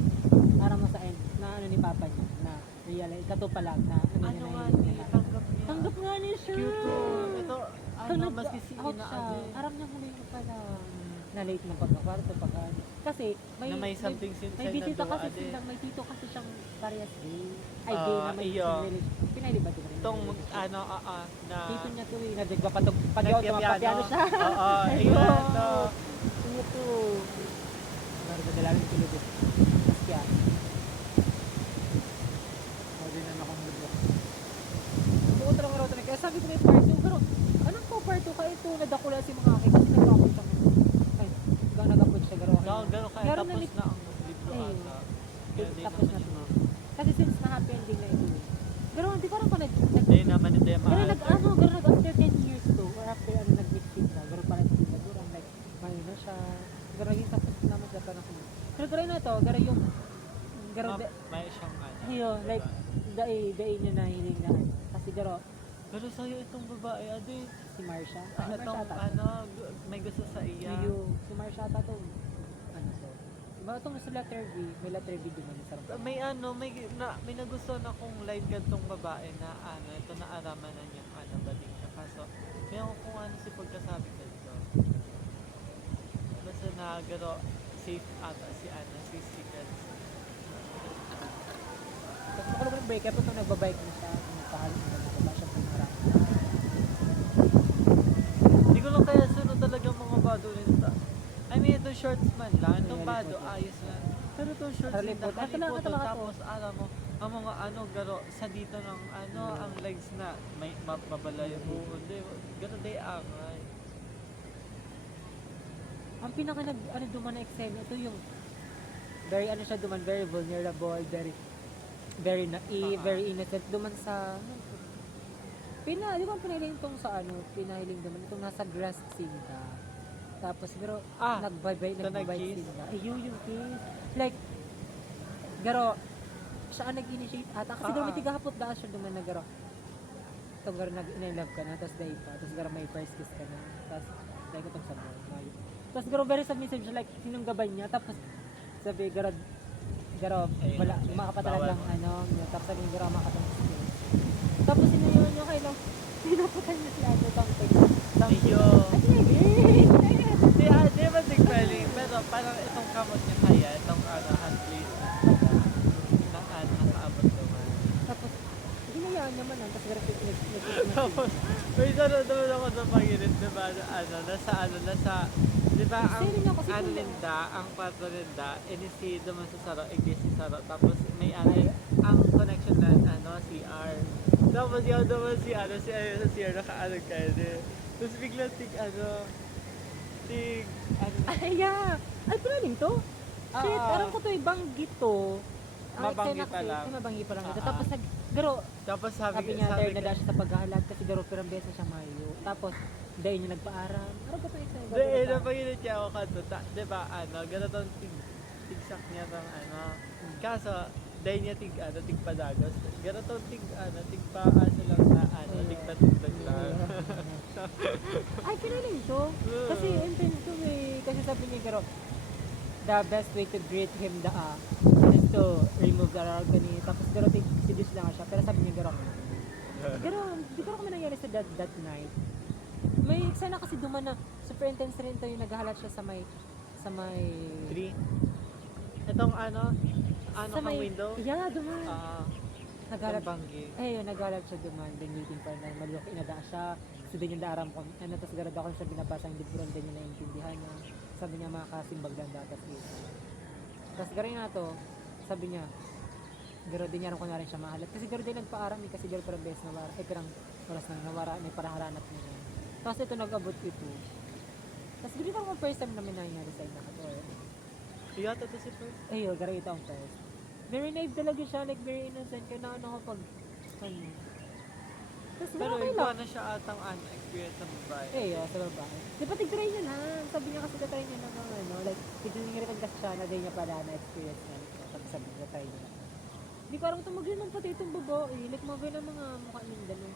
para mo sa end, na ano ni Papa niya, na realize, kato pa lang, na ano Ano niya nga na ni, tanggap niya. tanggap nga niya siya. Cute oh. Ito, Ito ano, maski si out Ina siya. Ade. Aram niya huli ko pala. Na late ng pagkakwarto, pagka, kasi may, Na may something may sinsay na bisita doon, kasi Ade. silang, may tito kasi siyang parehas gay. Ay, gay na may iyo. Pinay ba ito na rin? Itong, ano, na... Tito niya to eh, nagpapatog, Nagpipiano. pag-piano siya. Oo, Ayun. iyan, no. Ano to? Nagdadalarin ko lubos. Mas kaya. Pwede na akong lubos. Buo talaga raw talaga. Kaya sabi ko may part 2, pero anong po part 2 ka ito? Nadakula si mga akin kasi nag-upload siya. Ay, hanggang nag-upload siya. Garo So, gano'n kaya Meron tapos na na ang libro Ayun. ata. Kaya di tapos naman na siya. to. Kasi since na-happy ending na ito. Pero hindi ko rin pa Di naman hindi Pero maalat. garo after 10 years to, or after nag-mixing na, garo parang hindi na garo, like, mayo na siya. Garo yung tapos naman sa parang kung. Pero garo na to, garo yung, garo, May siyang ano. hiyo, like, dai niya na hiling na, kasi garo, Pero sa'yo itong babae, ade. si Marsha, Itong ano, may gusto sa iya. hiyo, si Marsha ata to, ano to, diba itong sa letter V, may letter V din naman sarap. May ano, may nagustuhan akong line gantong babae na ano, ito na araman na niyang ano, baling siya. Kaso, may ako kung ano si pagkasabi ko dito. Basta na, garo, safe ata si ano, si Secrets. Tapos ako naman break up, ito nagbabike na siya, nagpahal na nagpaba siya pumarap. Hindi ko lang kaya sunod talaga mga bado nito. I mean, itong shorts man lang. Itong Ay, bado, halipot. ayos na. Pero itong shorts Halipot. din, Ito lang, ito lang ako. tapos alam mo, ang mga ano, garo, sa dito ng ano, ang legs na, may mabala yung buo. Hindi, garo day angay. Ang pinaka ano duman na eksena, ito yung very ano siya duman, very vulnerable, very naive, very innocent duman sa di ba ang pinahiling itong sa ano, pinahiling duman itong nasa grass singa. Tapos pero nagbabay ito nag-kiss? singa. Ay yung kiss. Like garo siya ang nag-initiate ata kasi garo may tigahapot daan siya duman na garo. Itong garo nag-in-love ka na, tapos dahil pa, tapos garo may first kiss ka na, tapos dahil ko itong sa boy. Tapos garo very submissive siya, like sinong gabay niya, tapos sabi garo wala, makapatalag lang ano, tapos sabi niya garo makatang kiss. Tapos sinuyon niya kay lang, pinaputan niya si Ate Tangtay. Iyo. At hindi, Di ba tigpwedeng, pero parang itong kamot niya kaya, itong ano, hand place na ano, nakaabot naman. tapos, ginayaan naman lang, tapos garo Tapos, may sunod naman ako sa pangilit, di ba, nasa, di ba, ang, Sino niya kasi ang kung- Linda, ang kwarto Linda, inisi naman sa Saro, exist si Saro, tapos may ano, ang connection na, ano, CR. Tapos yun naman si sa CR, nakaano kayo, tapos biglang ano, Ay, yeah. Ay, pinaling to? Shit, Ah. aram ko to, banggit to. Ang Mabanggi eksena pa kasi- lang. Ay, mabanggi pa lang ito. Ah. Tapos, garo, tapos sabi niya, dahil na siya sa paghahalat kasi garo pirang beses siya mayo. Tapos, dahil niya nagpaaram. Ano ka pa isa? Di, napaginit niya ako kanto, di ba, ano, ganitong tigsak niya ng ano, kaso, dahil niya tigpadagos, ganitong tigpaasa lang na, ano, tigpatugtog lang. Ay, pinaling to. Kasi, intense to eh. Kasi sabi niya, garo, the best way to greet him is to remove the agony. Tapos, garo, seduce lang siya. Pero sabi niya, garo, di ko naman nangyari sa that night. May eksena kasi duman na super intense rin to yung naghahalat siya sa may 3. Itong ano sa kang may window? yeah duman naghahalat Itong banggi. yun naghahalat siya duman then waiting for na malulok inada siya kasi din yung daaram ko ano tas garad ako siya binabasa yung libro din niya naiintindihan niya sabi niya makasimbag lang datas ito tas garing na to sabi niya garo din niya rin kunwari siya mahalat kasi garo din nagpaaram kasi garo parang best na wara pirang oras nang nawara may paraharanap niya tapos ito nag-abot ito tapos hindi pa ako first time namin nangyari sa ina ko Yata to si First. Ayun, gara ito ang first. Very naive talaga siya, like very innocent ka na ano kapag, ano. Tapos Pero okay iba lang. na siya atang experience sa babae. Sa babae. Di ba tig-try niya na? Sabi niya kasi na-try niya na ng ano, like, tignan kasi siya na din niya pala na-experience niya. Sabi sabi niya, try niya na. Hindi ko alam tumagay ng pati itong babae. Like, mga ng mga mukha nila no.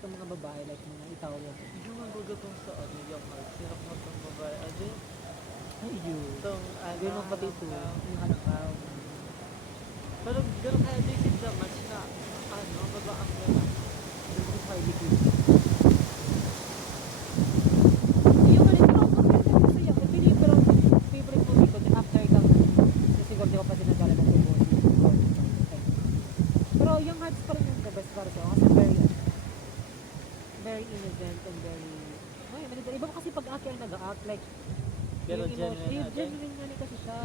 Itong mga babae, like mga Italian. Yung ang baga tong sa ano yung sirap mo tong babae. Ano yun? Ay, yun. Itong Ganun pati ito. halangkaw. Yung halangkaw. Pero ganun kaya di si Damas na babaang lalaki. Ganun yung Harley Quinn. Yung ano, pero ang kapit na masaya. Pero favorite movie ko, after kang, siguro di ko pa sinagala ng movie. Pero yung Hearts pa rin yung the best para sa kasi very innocent and very, ay, manigay. Iba kasi pag Aki ang nag-act, like, Pero yung emotion, genuine natin. genuine nga kasi siya.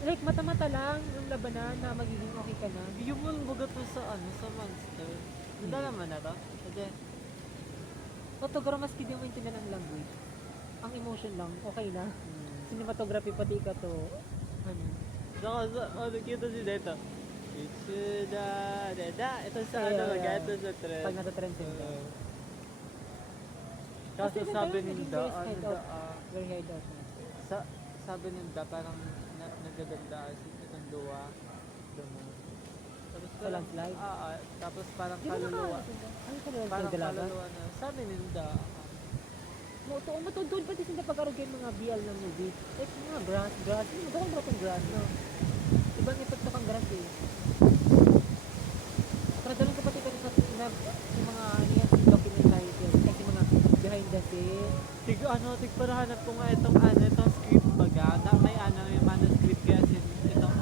Like, mata-mata lang yung labanan na magiging okay ka na. Yung ang baga to sa sa monster. Nanda naman na to? Hindi. Photograph, maski di mo maintindihan ang language. Ang emotion lang, okay na. Cinematography pati ka to. Ano? Saka nakita si Deta. Itsuda, Deda. Ito sa ito sa trend. Pag nata-trend sila. Kaso Kasi sabi naging ninda, very hide out. Very hide out na. sabi ninda parang nagaganda itong duwa. Tapos Sa landslide? tapos parang Di ba kaluluwa. Ano kaluluwa? Parang Dalaga? kaluluwa na. Sabi ninda, Matundod pati sila pagkarugay mga BL na movie. Like mga grass. Ano ba kung batong grass, no? Ibang epekto kang grass eh. Pero dalawang kapatid ka sa yung mga documentary films. Like yung mga behind the scene. tig para hanap ko nga itong script baga. May may manuscript kasi itong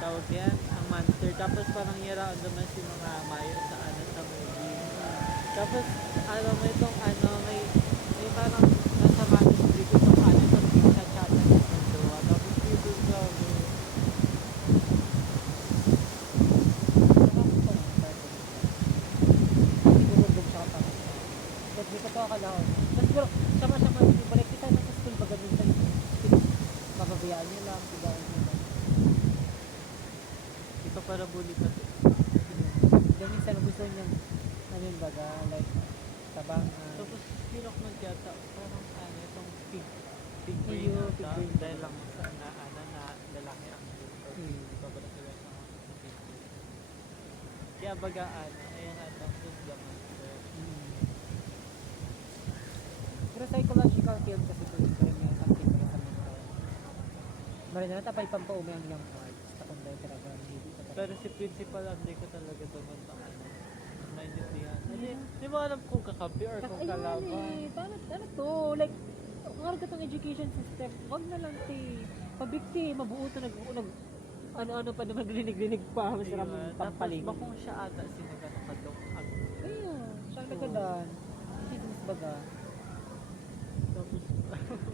tawag yan, ang monster. Tapos parang yara on naman si mga mayo sa sa movie. Tapos mo itong may parang nasa manuscript itong chat ng duwa. Tapos dito sabi, Sigurugog siya kapag. But di ko to akalaon. Tapos siguro, sama-sama, balik kita na sa school baga dun sa papabayaan niya lang, tigaan niya lang. ito para bully pati. Then minsan gusto niya, ano yun baga, like, tabangan. Tapos pinok magyata, parang itong pig Ayun, brain pig ata. brain. Dahil lang sa na lalaki ang dito. Babala sila sa mga pig. Kaya baga ayan who's the monster. Pero psychological film kasi ito yung parang may something para sa mental. Marina na tapay pampaumi ang young hearts. Takong dahil talaga hindi ko Pero si principal hindi ko talaga doon sa maintindihan. Hindi mo alam kung kakampi or kung kalaban. Paano to? Like, kung ka itong education system, wag na lang pabikti, mabuo to, ano-ano pa naman, glinig-glinig pa, masarap Diba? Tapos pampaling. bakong siya ata sinagano ka doon. Ayun, siyang nagadan. Chismis baga. Tapos,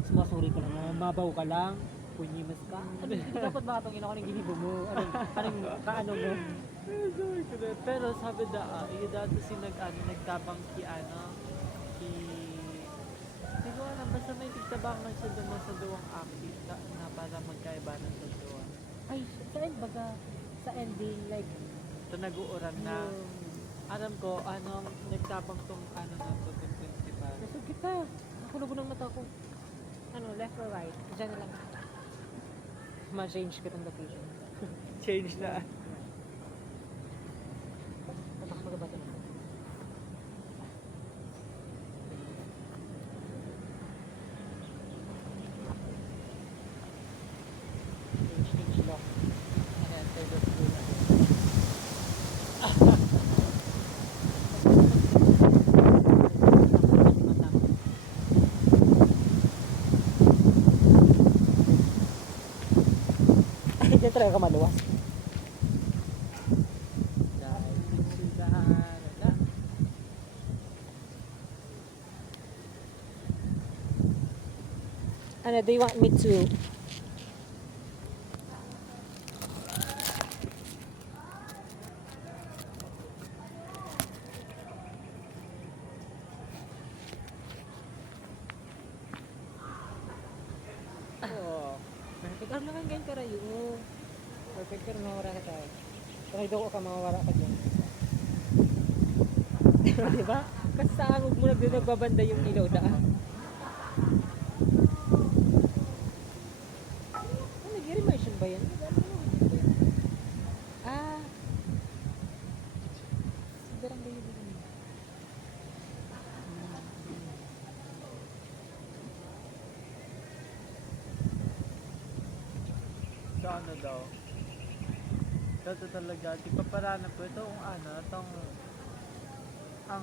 Sumasuri ka lang, mabaw ka lang, punyimas ka. Ano, hindi dapat makatongin ako ng ginibo mo. Anong kaano mo? pero sabi yung dati nagtabang ki hindi ko alam, basta may tigtabangan siya doon sa duwang active na para magkaibanan sa duwa. Ay, sa end baga, sa ending, like, Ito nag-uuran na. yung, Alam ko, nagtabang tong na to, tong principal. nasog kita. Nakulog ng mata ko. Ano, left or right? Diyan na lang. Ma-change kitang location. Change na. Tatak magabato na. Change lock. Enter the school na. Diyan talaga ka maluwas. Dahil pinsudahan. Ano, do you want me to? Oo. Nag-arlangan ngayon karayo. Perfect pero mawara ka tayo. Kaya daw ka mawara ka dyan. Diba? Kasi sa angog mo nagbabanda yung ilaw daan. Nag-immersion ba yan? Ah. Sobrang gayo din. So ano daw? Ito talaga, di pa parana po itong ano, itong ang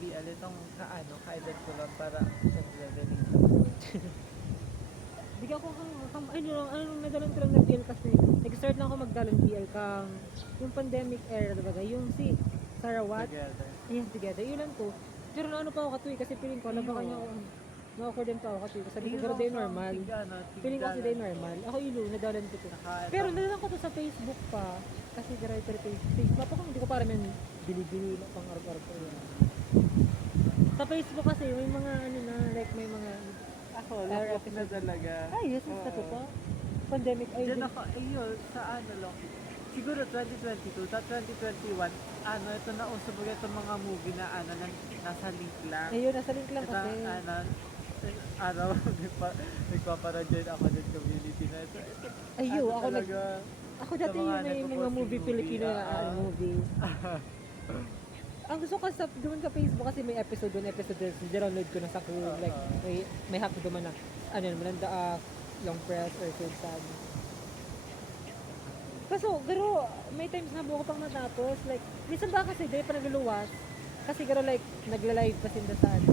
BL, itong kaedad ko lang para mag-release. Bigyan ko ano nung nadalan ko lang ng BL kasi nag-start lang ako magdalan BL kang yung pandemic era diba yung si Sarawat Together. ayan together yun lang to pero na ano pa ako katuwi kasi feeling ko nabaka niya ako na-awkward din pa ako katuwi kasi sabi ko pero day normal feeling ko kasi day normal ako ilo nadalan ko to pero nadalan ko to sa Facebook pa kasi grabe pero Facebook ako hindi ko para men bili-bili pang arab-arab ko yan sa Facebook kasi may mga ano na like may mga Ako, lapok na talaga. ay, yes, mas ko pa. Pandemic, ay, Diyan ako, ayun, sa ano lang. Siguro 2022, sa 2021, ito na uso ba itong mga movie na nasa link lang. ayun, nasa link lang Ito, kasi. nagpaparadyan ako ng community na ito. Ayun, ako talaga, ako dati sa mga yun na yung mga nagpo-post movie ng Filipino na movie, movies. Ang gusto ko sa doon sa Facebook kasi may episode doon, download ko na sa crew, like may happy duman na ano naman long press or third sad. Kaso, pero may times na buko pang matapos, like, minsan ba kasi dahil pa nagluluwas, kasi garo like, nagla-live pa sinda sa ano.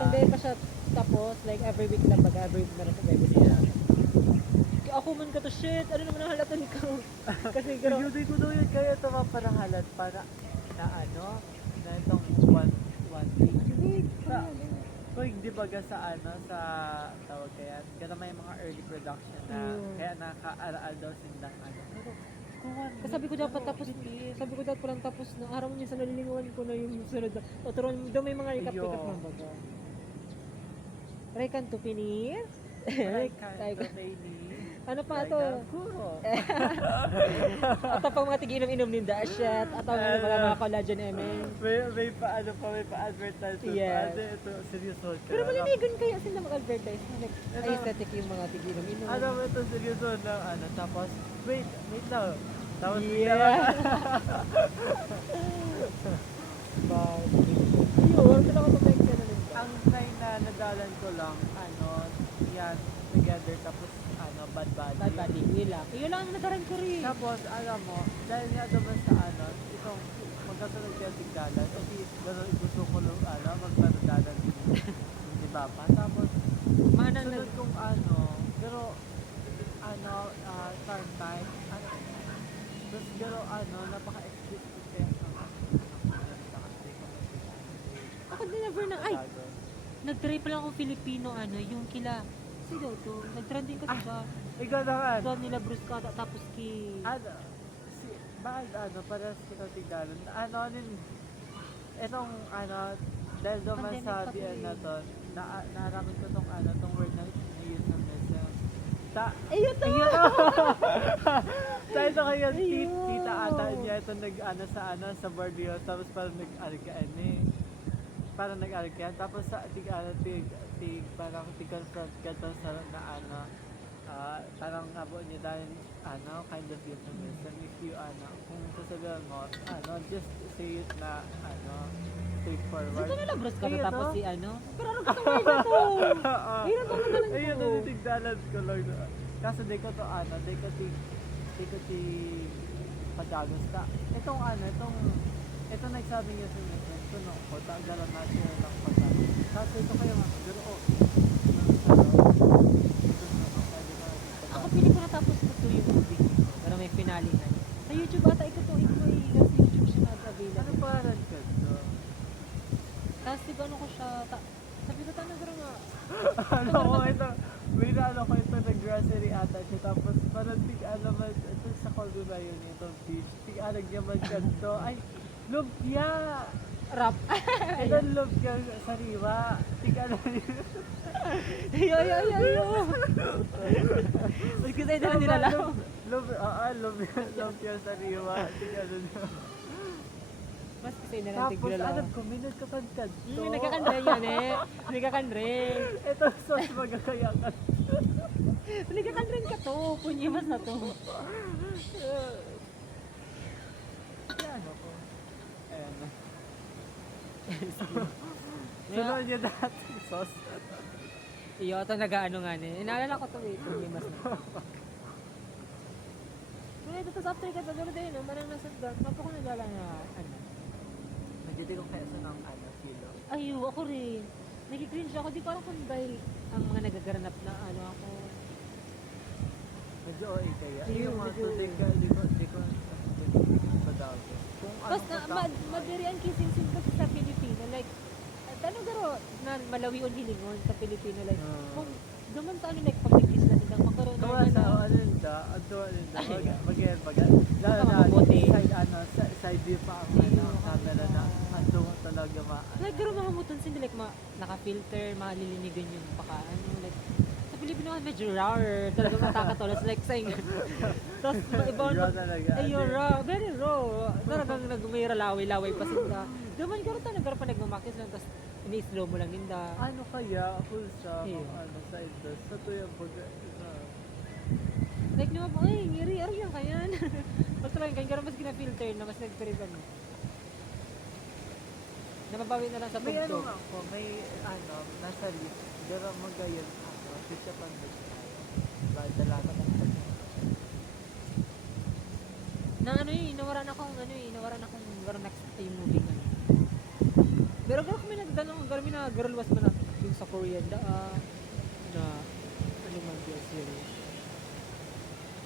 Hindi pa siya tapos, like, every week lang, every week na rin sa episode. Ako man ka to, shit, ano naman ang halatan ko? Kasi garo, Hindi ko daw yun, kaya ito maparahalan para na na itong one week. hindi, Kung di baga sa sa tawag kaya, kaya may mga early production na kaya nakaaral daw sindang kasi sabi ko dapat tapos, sabi ko dapat palang tapos na araw mo minsan nalilingawan ko na yung sunod na, o turon, daw may mga recap-recap ng baga. Rekan to pinir? Ano pa to? Kuro. At pang mga tiginom-inom ninda, shit. At ang mga collagen eme. May pa-advertise. Yes. Ito, seryoso. Pero malinigon kaya sila mag-advertise. Like, aesthetic yung mga tiginom-inom. Ito seryoso na tapos, wait lang. Tapos Ayun, sila ko mag-like na rin. ang sign na nadalan ko lang, yan, together, tapos, bad body. Bad body, yun lang. Yun lang ang nagaran ko rin. Tapos, alam mo, dahil nga naman sa itong magkasunod kaya tigdalan, o di, gano'n gusto ko lang, magpatadalan din, di ba pa? Tapos, sunod kong pero, time, tapos, pero, napaka-explicit kaya Ako din never na, ay, nag-try pa lang akong Filipino, yung kila, si daw to, nag-trending kasi siya. ikaw naman. Doon nila Bruce Kata, tapos ki... Para sa tigdalan, itong, dahil naman Pandemic sa pa to BL na eh. to, naaraman ko tong word na use ng message. Ayun to! Dahil sa kaya, Ayun. tita ata niya ito sa board yun, tapos parang parang nag-argan, tapos sa parang tig-confront ka to sa parang abo niya dahil kind of use ng message. If you kung sasabihan mo, just say it na straightforward. Ito nila Bruce Kata, Ayun, tapos no? si pero ano gusto word na to? Ayun ang pangadalan ko. Ayun, nanitigdalan ko lang. Kaso di ko padagos ka. Itong nagsabi niya sa inyo, no, ko, tagalan natin lang padagos. Kaso ito kayo nga, pero Ako pili ko natapos ko to yung movie. Pero may finale na. Sa YouTube ata, ikaw to, ikaw sa YouTube siya nag-available. ano parang ka to? Tapos diba ano ko siya, sabi ko tanong pero nga, May ko ito nag-grocery ata siya, tapos parang man, ito sa Colby ba yun, itong beach, niya man ka to, ay, lumpia! Rap. Ito love ka sariwa. Tika na Yo. Mas gusto ito na nila lang. Love ka sariwa. Tika na Mas gusto na lang Tapos tigla lang. alam ko, may nagkakantad to. Nagkakandre yan eh. Nagkakandre. Ito sos magkakayakan. Nagkakandre ka to. Punyimas na to. Ano ko? Ayan na. Sunod niya dati, sos. Iyo, ito nag-ano nga niya. Inaalala ko ito eh. Punyimas na. Pero ito tapos after ka ito. Pero din, manang nasa doon. Mapa ko nagala na ano. Medyo di ko kaya sa ng kilo. Ayo, ako rin. Nagkikringe ako. Di ko alam kung dahil ang mga nagaganap na ano ako. Medyo OA kaya. Ayun, Yung mga medyo- di ko madami. Kung ano Tapos na, madiri ang kissing scene kasi sa Pilipino. Like, tanong garo na malawi o hilingon sa Pilipino. Like, kung duman sa ano, like, pag nag-kiss na nilang magkaroon Kawa na sa ano nila, mag-yan. Lalo Baka na mabuti. side view pa ang Ayun, camera na ando talaga like, garo mga muton sin, like, naka-filter, malilinigan yung baka, ano, like, sa Pilipino kasi medyo rawr, talaga matakatolas, like, saying, tapos, iba, Raw talaga. ayun, raw, very raw, talagang may laway-laway pa sila. Duman garo ta, nagkaroon pa nagmamakis lang, tapos, ini-slow mo lang ninda. Ano kaya full sa Ayun. ano side doon sa tuyang pag Like, naman po, ay, ngiri, ari yan kaya. Pag talagang ganyan, mas gina-filter na mas nagperiban mo. Nababawi na lang sa may ano tugtog. nga ako, may ano, nasa list, pero magayon ano, pizza pandit tayo. Ba, dalaga ng Na ano yun, nawaran akong garo next time movie nga. Pero garo kami nagdanong, garo na girl was ba na yung sa Korean, na ano man yung series.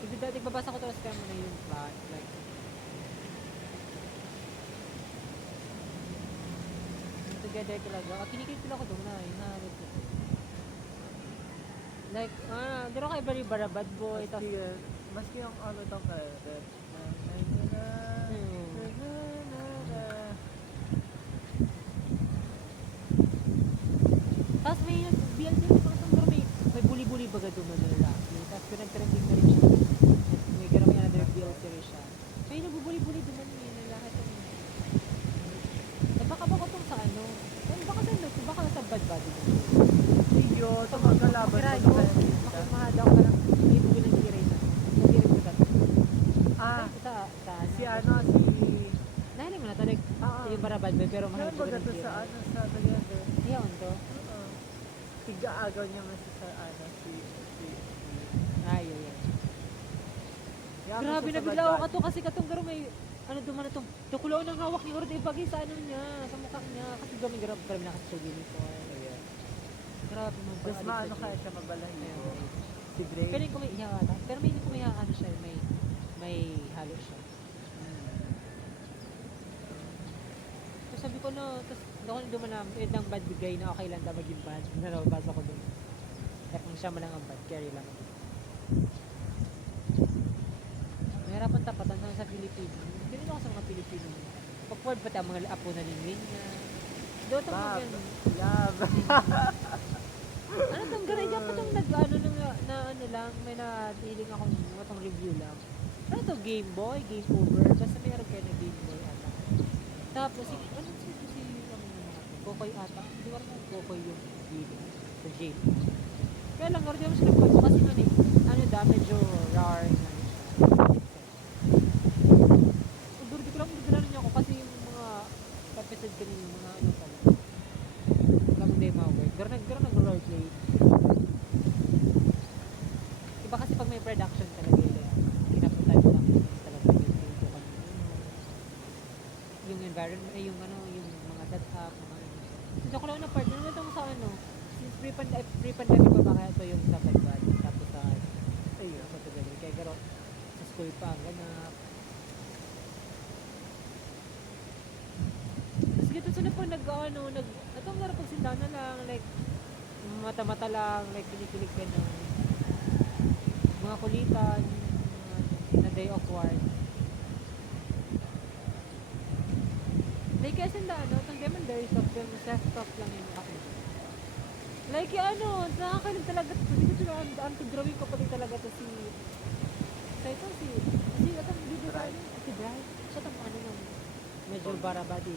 Kasi dati babasa ko to sa kaya mo na yung plot, like, together talaga. Kinikita ko doon na, hinahanap ko. Like, garo kay Barry Barabad boy, tapos, Maski yung ano tong kaya, tapos may BLT ko itong may buli-buli baga doon na lalaki. Tapos pinag-trending na rin siya. May garami another BLT rin siya. May nabubuli-buli doon na yung lalaki. Baka ba ko itong sa ano? Baka sa bad body mo. Iyo, ito magkalaban Kira pa yun, tayo. makimahadaw ka lang. Hindi mo ginang-giray na. Nag-giray ko dati. Sa Si ano, si... nahiling mo na to, like, yung Barabad boy, pero Saan mahilig ba ko gato sa ano, sa together? Iyawan to. Tiga-agaw niya mas sa ano, si... Ay, yun. Yan, Grabe, sa nabigla ako Bad kato kasi katong garo may ano duman na tong tukulo ng hawak ni Ord ibagi sa ano niya, sa mukha niya kasi gamay grabe parang nakasug uniform. Ayan. Grabe mo Tapos maano kaya siya mabalahin ko. Si Drake. Pero kung may ihawa pero may kung may ano siya, may halo siya. So sabi ko no, tapos doon duman na edang bad bigay na okay lang daw maging bad. Nalabasa ko dun. Kaya kung siya man lang ang bad, carry lang. Mahirapan tapatan sa Pilipino. Hindi ako sa mga Pilipino. Pag-forward pati ang mga apo na lingwin niya. Doon ito mga ganun. Love. Ano itong garay? Dapat itong nag-ano na ano lang, may na-dealing akong itong review lang. Ano ito? Game Boy? Game Over? Basta mayroon kayo na Game Boy ata. Tapos, ano Kokoy ata. Hindi ko alam kung Kokoy yung game. Sa jail. Kaya lang, hindi ako siya nag-post kasi nun eh. Ano da, medyo rare na siya. Siguro di ko lang magdala niya ako kasi yung mga episode kanina, mga ano pala. Wala mong day ma-work. Pero nag-roleplay. Iba kasi pag may production talaga yun. Kinapunta mo lang talaga yung environment, yung ano, yung mga setup, mga ano. Kasi ako lang na part, ano ito mo sa ano, since pre-pandemic pa ba kaya ito yung sa Bagdad, tapos sa, ayun, sa Tagalig. Kaya garo, sa school pa ang ganap. Tapos gito sila po ano, atong garo pagsindahan na lang, like, mata-mata lang, like, kinikilig ka ng mga kulitan, mga, na day of war. Like kasi na ano, itong Demon Diary soft film, self-talk lang yung ako. Like yung ano, nakakainig talaga. Hindi ko sila anti-drawing ko pati talaga to si... Sa ito si itong video Bright. si Bright. Siya itong ano nung medyo barabadi.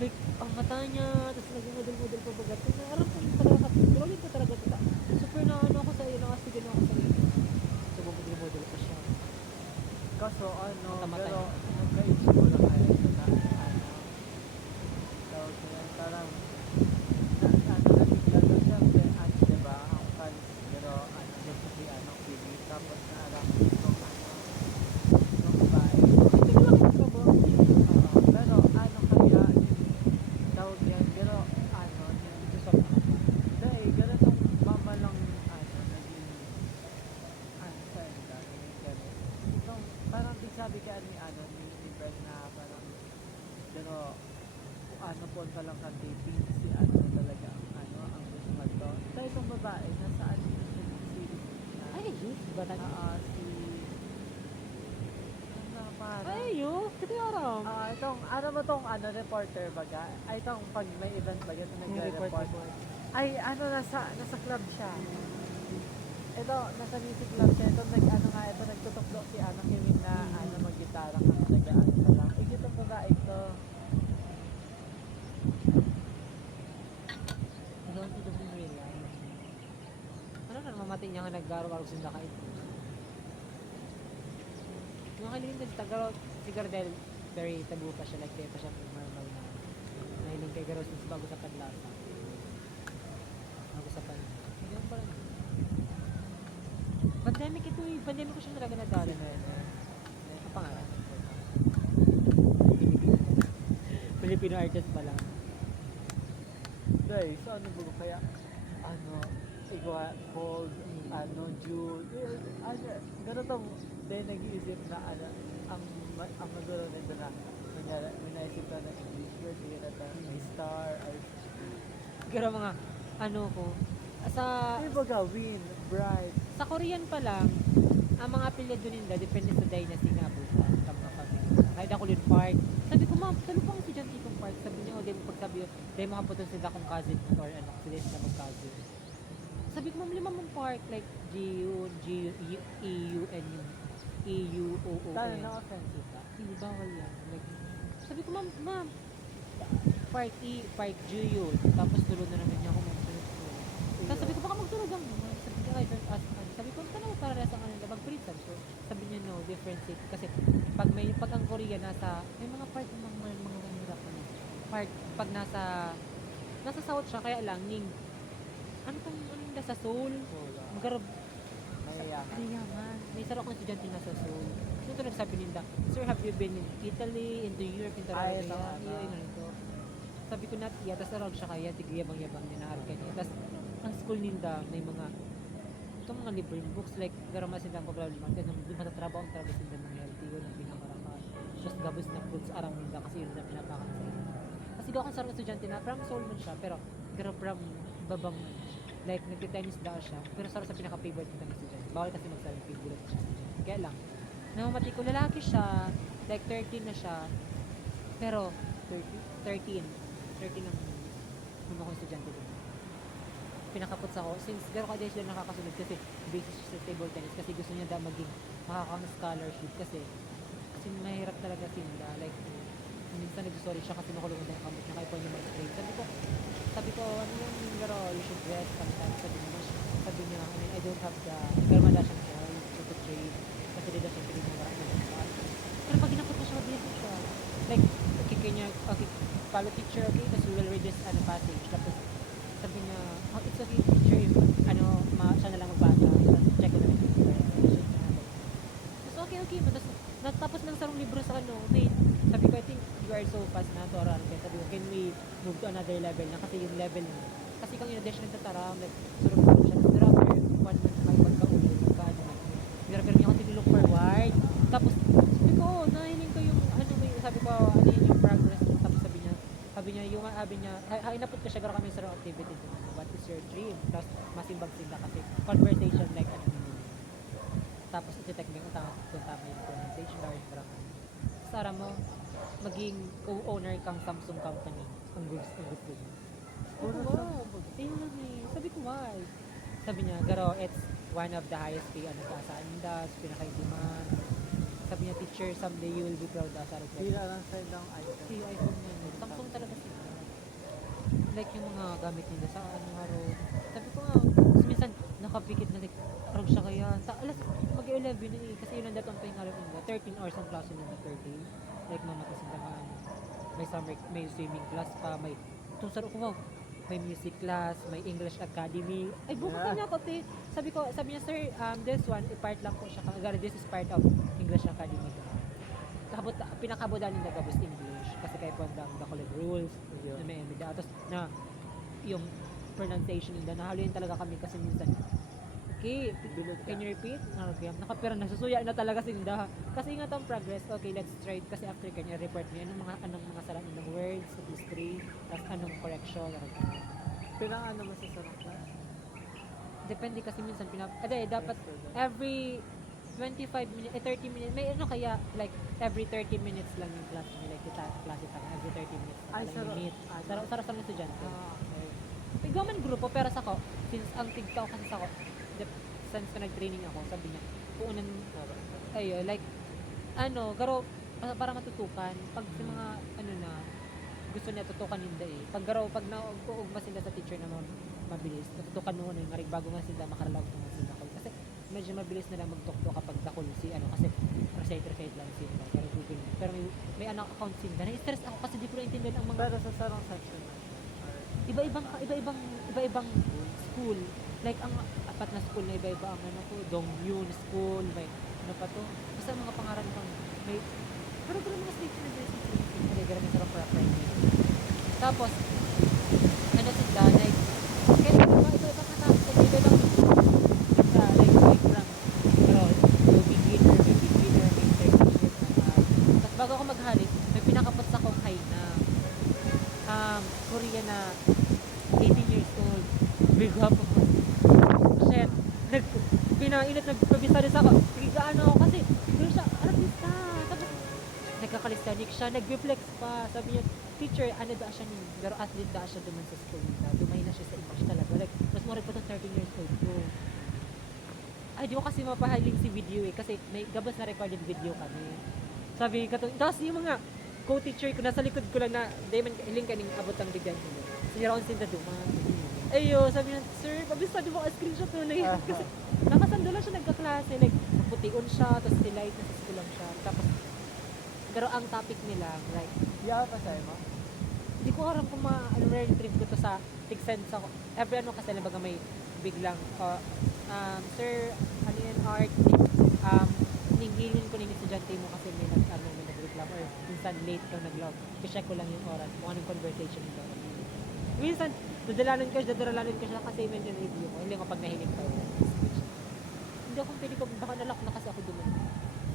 Like, ang mata niya, tapos nag-model-model pa bagat. Naarap ko yung talaga, drawing ko talaga ito. Super na ano ako sa iyo, nakastigin ako sa iyo. So, bumodel-model pa siya. Kaso ano, Mata-mata pero niya. nagka-age ko lang kaya sa ano. Tawag ko yan, parang nabigla ko siyempre, ano, diba, ang fans, pero ano, gusto si ano, Kimi, tapos naarap nung ano, nung babae. Hindi ko lang ito ba? Pero ano kaya, tawag yan, pero ano, Gusto ko naman. dahil ganitong mama lang, ano, naging, ano, sa enda, naging ganun. Itong, parang di sabi ka ni, ano, ni Brad na parang, pero, ano, punta lang kang dating, si ano talaga, ano, ang gusto mo to. Sa itong babae, nasa ano yung series na, Ay, youth ba tayo? si, ano, parang, Ay, youth? Hindi ko aram. itong, ano ba tong, ano, reporter baga? Ay, itong, pag may event baga, ito nagre-report. Ay, ano, nasa club siya. Ito, nasa music club siya. Ito, ano nga, ito, nagtutok daw si ano, Kimin na, ano, mag-gitara ka, nag-ano pa lang. Eh, itong babae ito. I don't think doesn't realize. Ano na, mamatay niya nga nag-garo-garo sinda ka ito. Yung kailangan din si Gardel, very tabu pa siya, like kaya pa siya normal na nahiling kay Garo since bago sa padlasa. Bago sa padlasa. Hindi ako parang pandemic ito eh, pandemic ko siya talaga nadala na yun. Ang pangalan? Filipino artist pa lang. Dahil, so ano ba kaya, ano, ikaw, cold, ano, June, ano, ganun dahil nag-iisip na, ano, ang magulo nito na, kunyari, may naisip ka na English word, hindi na may star, ay, Pero mga ano ko, sa ay baga, win, bright, sa Korean pa lang, ang mga apelyido nila depende sa dynasty nga po sa mga family. Kahit ako Lin Park, sabi ko ma'am, talo pa si John Tikong Park. Sabi niya, o di mo pagsabi yun, di mga putol sila kong cousin mo or ano, sila sila mag-cousin. Sabi ko ma'am, lima mong park, like G-U-N-U, E-U-O-O-N. tayo na offensive ka. Hindi, bawal yan. Like, sabi ko ma'am, Park E, Park G yun. Tapos tulog na naman niya ako magsunod ko. Tapos sabi ko, baka magtulog ang naman. Sabi niya, I don't ask ano. Sabi ko, tanong para nasa kanila mag-prison. So, sabi niya, no, different city. Kasi, pag ang Korea nasa, may mga part ng mga mahirap ano. Part, pag nasa south siya, kaya lang, ano nasa Seoul? Magkaroon, Mayayaman. mayaman. May sarap akong estudyante na sa Seoul. So, ito nagsabi nila, sir, have you been in Italy, into Europe, into Ay, Arabia? ito, ano. Yung ganito. Sabi ko not yet, tapos around siya kaya, tig yabang-yabang niya na arka niya. Tapos, ang school ninda, may mga, itong mga libreng books, like, garama silang problema, kasi nung matatrabaho ang trabaho sila ng healthy, yun ang pinakarakas. Tapos, gabos na fruits arang ninda, kasi yun na pinapakan sa inyo. Kasi daw akong sarang estudyante na, from Seoul man siya, pero, from babang, like, nagtitennis daw siya, pero sarang sa pinaka-favorite ng estudyante. Bawal kasi magsaling favorite siya. Kaya lang, namamati ko, lalaki siya, like 13 na siya, pero 13 ang nung ako estudyante din. Pinakapot sa ako, since gano'n ka din sila nakakasunod kasi basis siya sa table tennis kasi gusto niya daw maging makakang scholarship kasi mahirap talaga sila, like minsan nagsusorry siya kasi nakulungan na yung kamot niya kaya po niya mag-trade. Sabi ko, ano yung garo, you should rest sometimes. Sabi niya, I mean, I don't have the, pero manda siyang choice to trade kasi di daw siya pili ng marami ng class. Pero pag ginapot mo siya, mabilis mo siya. Like, okay niya, okay, follow teacher, okay, tapos we will read this passage. Tapos sabi niya, oh, it's okay teacher, if, siya na lang magbasa. Tapos check ko na lang yung presentation niya. Tapos okay, tapos natapos ng sarong libro sa wait, sabi ko, I think you are so fast na to oral. Kaya sabi ko, can we move to another level na kasi yung level na. Kasi kung in-addition nagtataram, like, surog ko siya. Tapos after 1 month na kayo pagka-ulo, pero niya ako look forward. Tapos, sabi ko, nahiling ko yung, sabi ko, yun yung progress. Tapos sabi niya, inapot ko siya, gano'n kami sa activity. What is your dream? Tapos, masimbag sila kasi conversation like, tapos iti-tech mo kung tama yung pronunciation or yung grammar. Sara mo, maging co-owner kang Samsung company. Ang gusto niya. Puro Sabi ko, wow. Ayun lang eh. Sabi ko, why? Sabi niya, Garo, it's one of the highest pay sa industry, pinaka-demand. Sabi niya, teacher, someday you will be proud as a Sila lang sa ng item. Si iPhone niya. Samsung talaga sila. Like yung mga gamit nila sa araw. Sabi ko nga, minsan nakapikit na like, arog siya kaya. Sa alas, mag-11 na eh. Kasi yun ang datang pahingalap nila. 13 hours ang klase nila per day. Like mamatas nila may summer, may swimming class pa, may itong saro ko, wow, may music class, may English Academy. Ay, buka niya ako, te. Sabi niya, sir, this one, part lang po siya. This is part of English Academy. Pinakabudan nila gabos English. Kasi kaya po ang Bacolod rules, na may emida. Tapos na, yung pronunciation nila, nahaluin talaga kami kasi minsan, okay, can you repeat? Nakapira, nasusuya na talaga sinda. Kasi nga ang progress, okay, let's try it. Kasi after kanya report me, anong mga sala ng words, history, tapos anong correction. Pinang ano mo sa sarang class? Depende kasi minsan, dapat every 25 minutes, 30 minutes, may ano kaya, like, every 30 minutes lang yung class nyo, like, kita, klase tayo, every 30 minutes. Sarap sa mga estudyante. Ikaw man grupo, pero sa ko, since ang tigtaw kasi sa ko, since nag-training ako, sabi niya, puunan, like, garo, para matutukan, pag sa mga, gusto niya tutukan hindi eh. Pag nauugma sila sa teacher na mabilis, natutukan mo yung ngarig bago nga sila makaralaw itong sila ko. Kasi medyo mabilis na lang magtukto kapag dakol si kasi recite lang sila. Pero Google. Pero may account sila. Na-stress ako kasi di ko naintindihan ang mga... Pero sa sarang section na. Iba-ibang school. Like ang apat na school na iba-iba ang Dongyun School, may ano pa to. Basta mga pangalan pang may pero mga state na basic hindi ganun sa private. Tapos sila like kaya iba-ibang katapos iba-ibang like from beginner, may intermediate tapos bago ako maghalit may pinakapot sa kong high na Korea na 18 years old. Big up ako. Shit. Nagpabisa rin ako. Ano ako kasi, gano'n siya, artista. Tapos, nagkakalistanik siya, nag-reflex pa. Sabi niya, teacher, ano da siya niya? Pero athlete da siya duman sa school nila. Dumay na siya sa image talaga. Like, mas more pa 13 years old ko. Ay, di ko kasi mapahaling si video eh. Kasi may gabas na recorded video kami. Sabi, tapos yung mga co-teacher ko, nasa likod ko lang na, Damon, hiling ka ning abot ang bigyan ko. Siniraon sinda duman. Ayo, sabi niya, sir, pabista di mo ka-screenshot mo na yan. Kasi nakasando lang siya nagkaklase. Like, naputiun siya, tapos delight na sa school lang siya. Tapos, pero ang topic nila, like, pa sa'yo mo? hindi ko alam kung retrieve ko to sa Tigsen sa every kasi nabaga may biglang, sir, ano yan, art, ninggilin ko ng estudyante mo kasi may nag-reklamo or minsan late kang nag-log. I-check ko lang yung oras, kung anong conversation nito. Minsan, dadalanan ko siya kasi medyo review ko. Hindi ko pag nahilig pa yun. Hindi ako pwede ko, baka nalock na kasi ako dun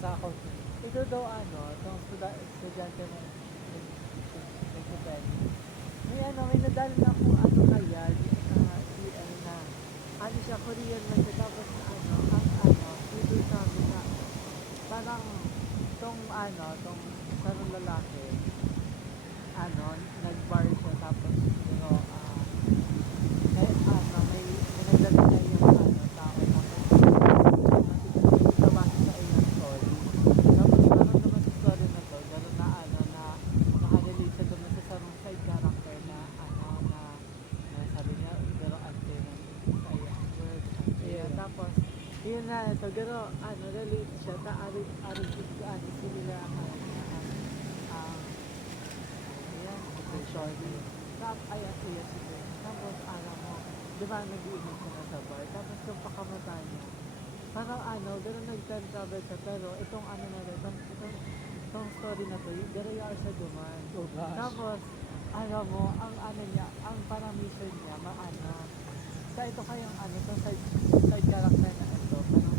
sa account ko. Ito daw itong estudyante mo may nadal na kung kaya siya Korean man siya tapos dito sa amin na parang tong sarong lalaki nag-bar siya tapos may nagdala na yung tao tapos nabasa sa ilang story tapos parang naman sa story na to gano'n na makarelate siya doon sa sarong side character na sabi niya pero ante na sa iyang word tapos yun na ito gano'n relate siya ta arig sila shorty. Tapos mo, di ba nag-iinom siya na sa bar? Tapos yung pakamata niya, parang gano'n nag-time travel siya, pero itong itong story na to, pero yung sa duman. Oh gosh. Tapos, mo, ang niya, ang parang mission niya, sa ito kayong itong side character na ito, parang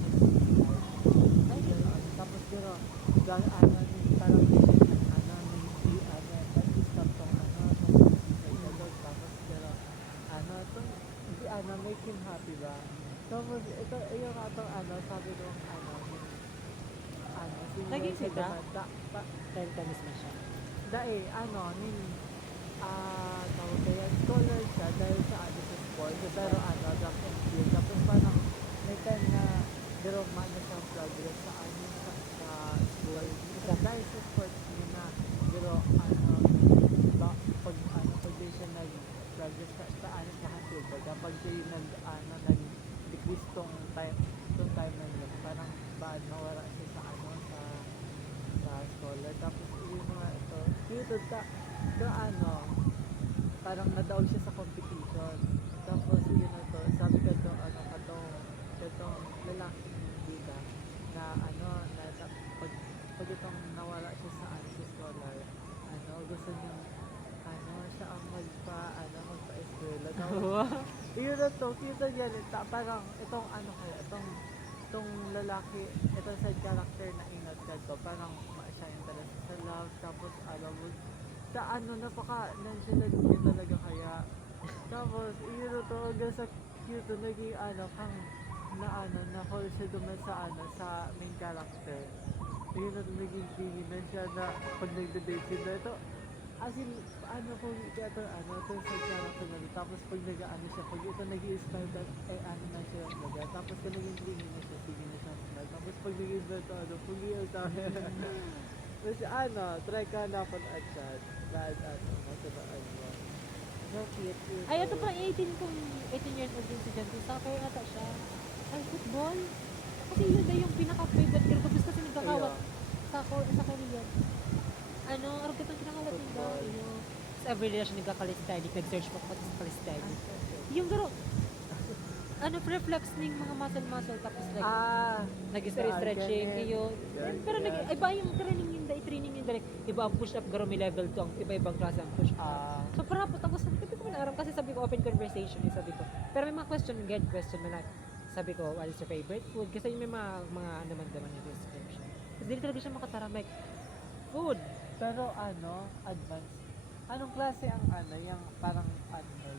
tapos pero, parang mission make him happy ba? Tapos ito yung sabi nung Naging sila? pa 10 times na siya. dahil tawag kaya scholar siya dahil sa ano sa sport, pero track and field, tapos parang may time na pero na siyang progress sa school, dahil sa sports niya na, pero pag di siya nag-progress sa field, kapag siya yung nag-decrease tong time na yun, parang nawala siya sa scholar, tapos yung mga ito, dito parang nadaog siya sa competition, tapos yun na to, sabi ko to, katong lalaking bida, na pag itong nawala siya sa scholar, gusto niyang, siya ang magpa-eskwela, yun na to, kita niya, parang itong itong lalaki, itong side character na ingat ka to, parang siya interest sa love, tapos sa napaka-nonchalant niya talaga kaya, tapos yun na to, hanggang sa cute, naging kang na-fall siya duman sa main character, yun na naging tingin na siya na pag nagde-date sila ito, as in, kung ito, itong side character na ito, tapos pag siya, pag ito nag-i-smile, na siya talaga, tapos kung naging tingin na siya, sige na siya smile, tapos pag nag-i-smile ito, pugiyaw sa akin, tapos try ka na at chat, masabaan mo. So cute. Ay, ito pa 18 years old din si Jan. Soccer ata siya. Ay, football. Kasi yun na yung pinaka-favorite girl ko. Gusto kasi nagkakawat sa Korean. Araw kitang kinakawat nila. Everyday na siya nagkakalisthenic. Nag-search pa sa calisthenic. Yung garo, reflex ng mga muscle tapos nag-stretching iyo. Pero iba yung training yung direct. Iba ang push up garo may level 2 ang iba-ibang klase ang push up. So para po tapos sabi ko na aram kasi sabi ko open conversation sabi ko. Pero may mga question na like sabi ko what is your favorite food kasi yung may mga naman yung description. Kasi dili talaga siya makataram like food. Pero advanced. Anong klase ang yung parang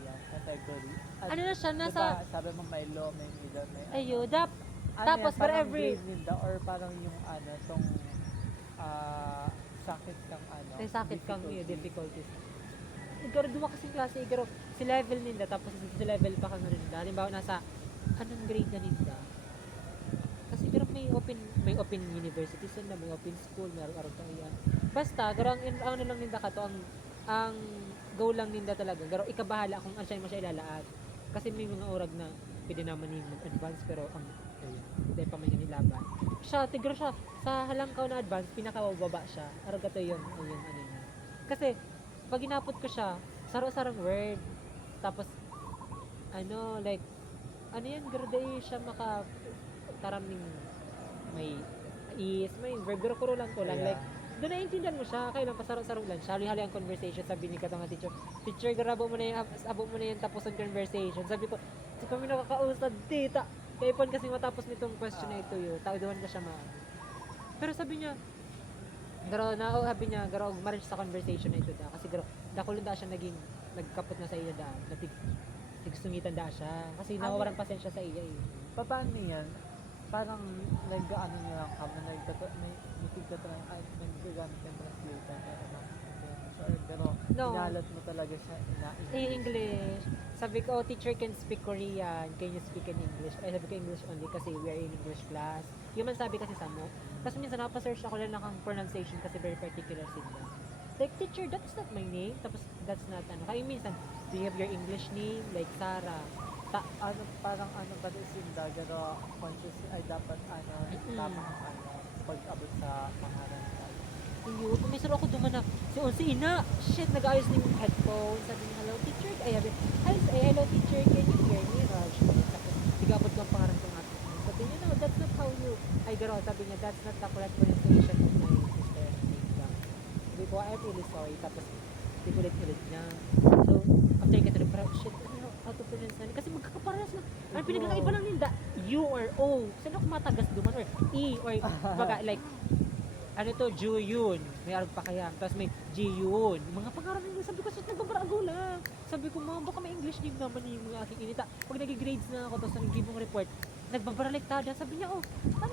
yan, category? Na siya nasa diba, sabi mo may low, may middle, may ayo tapos yan, for parang every grade ninda or parang yung tong sakit kang may sakit kang difficulties. Igaro duma kasing klase, igaro si level nila tapos si level pa kang rin nila. Halimbawa nasa anong grade na nila? Kasi igaro may open universities na may open school, may araw yan. Basta garo ang lang nila ka to ang goal lang ninda talaga. Garo ikabahala kung ano siya mo siya ilalaan. Kasi may mga orag na pwede naman yung advance pero ang hindi pa man niya nilaban. Tigro siya sa halangkaw na advance pinakababa siya. Arag ito yun niya. Kasi pag inapot ko siya, saro-sarang word. Tapos like yan graday siya taraming may may verb guro lang ko lang like doon naiintindihan mo siya, kailan pasarong-sarong lang siya, hali-hali ang conversation, sabi ni katong teacher, garabo mo na yan, tapos ang conversation, sabi ko, si kami nakakausad, tita, kaya pon kasi matapos nitong question na ito yun, tao doon na siya pero sabi niya, sabi niya, marriage sa conversation na ito kasi dakulun da siya nagkapot na sa iya da, tigsungitan da siya, kasi nawawaran pasensya sa iya Paano yan? Parang nag-ano niya lang kamo, naggagamit ng translator pero inalat mo talaga siya English. Sabi ko, teacher can speak Korean, can you speak in English? Ay, sabi ko English only kasi we are in English class. Yung man sabi kasi sa mo. Tapos minsan napasearch ako lang ng pronunciation kasi very particular sila. Like, teacher, that's not my name. Tapos, that's not Kaya minsan, do you have your English name? Like, Sarah. Parang kasi sinda, pero conscious ay dapat tamang pag-abot sa pangalan Yun, kumisaro ako duman na si Ina, shit, nag-ayos na yung headphones, sabi niya, hello teacher, hello teacher, can you hear me? Rush, tapos, tigabot ng pangalan kong ato. Sabi niya, no, that's not how you, sabi niya, that's not the correct pronunciation of my sister. Sabi ko, I'm really sorry, tapos, ulit niya. So, after ka talaga, parang, shit, how to pronounce na, kasi magkakaparehas na, ang pinagkakaiba lang nila, U or O, saan ako matagas duman, or E, or, like, Ju-yun. May arag pa kaya. Tapos may Ji-yun. Mga pangarap nila. Sabi ko, nagbabarago lang. Sabi ko, baka may English name naman yung mga aking inita. Pag nag-grades na ako, tapos nag-give mong report, nagbabaralik tada. Sabi niya, ano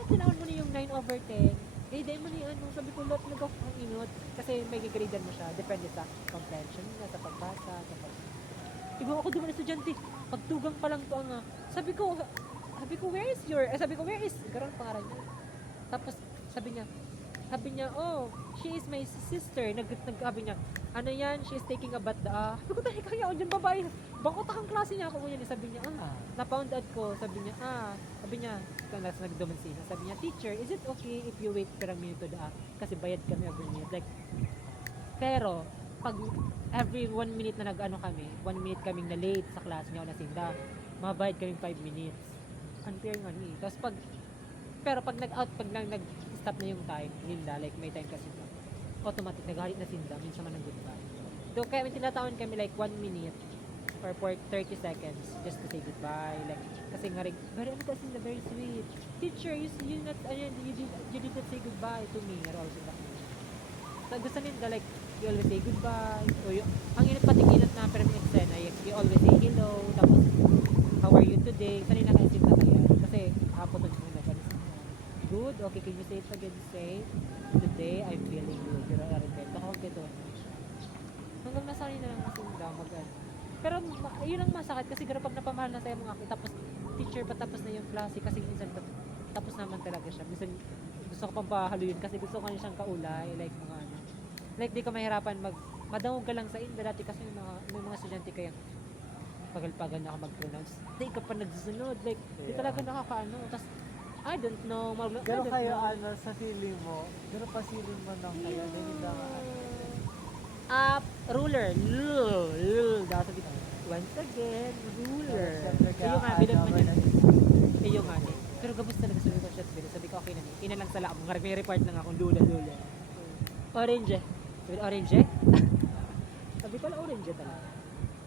tinawag mo na yung 9/10? Eh, dahil mo ni ano, sabi ko, lot ang inot. Kasi may gigradean mo siya. Depende sa comprehension niya, sa pagbasa, sa pag... Iba ako duman estudyante. Pagtugang pa lang to ang... sabi ko, where is your... sabi ko, where is... Garon pangalan niya. Tapos, sabi niya, oh, she is my sister. Sabi niya, ano yan, she is taking a bath da. Sabi ko, tayo kaya, o dyan babae. Bakot akong klase niya ako ganyan. Sabi niya, na-found out ko. Sabi niya, tapos nagdumansina. Sabi niya, teacher, is it okay if you wait per a minuto da? Kasi bayad kami every minute. Like, pero, pag every 1 minute na nag-ano kami, 1 minute kaming na late sa class niya o nasinda, mabayad kaming 5 minutes. Unfair nga ni. Tapos pero pag nag-stop na yung time, Linda, like may time kasi na, automatic nagalit na sinda, minsan man ang goodbye. So kaya may tinatawon kami like 1 minute or for 30 seconds just to say goodbye. Like, kasi nga rin, very ano kasi na very sweet. Teacher, you did not say goodbye to me. Or also that. So gusto nila like, you always say goodbye. O yung, ang init patikilat na pero may eksena, you always say hello, tapos, how are you today? Kanina kasi na kaya. Kasi hapon na muna. Good, okay, can you say it again? Say, today I'm feeling good. Pero aripento ako kito. Hanggang nasanay na lang masinda, pero yun ang masakit kasi pag napamahal na sa'yo mga ako, tapos teacher pa tapos na yung klase kasi minsan tapos naman talaga siya. Minsan gusto ko pang pahaluin kasi gusto ko siyang kaulay, like mga ano. Like di ka mahirapan madangog ka lang sa inda dati kasi may mga estudyante kaya pagal-pagal na ako mag-pronounce. Di ka pa nagsusunod, like di talaga nakakaano. Tapos I don't know. Pero kayo ano sa feeling mo, pero pasilin mo nang kaya hindi na ruler. Daw sabi ko. Once again, ruler. Yung nga, bilog man yun. Yung nga, pero gabos talaga sabi ko, shot bilog. Sabi ko, okay na ni. Ina lang sa laam. May report lang akong lula. Orange. Sabi ko, orange? Sabi ko, orange talaga.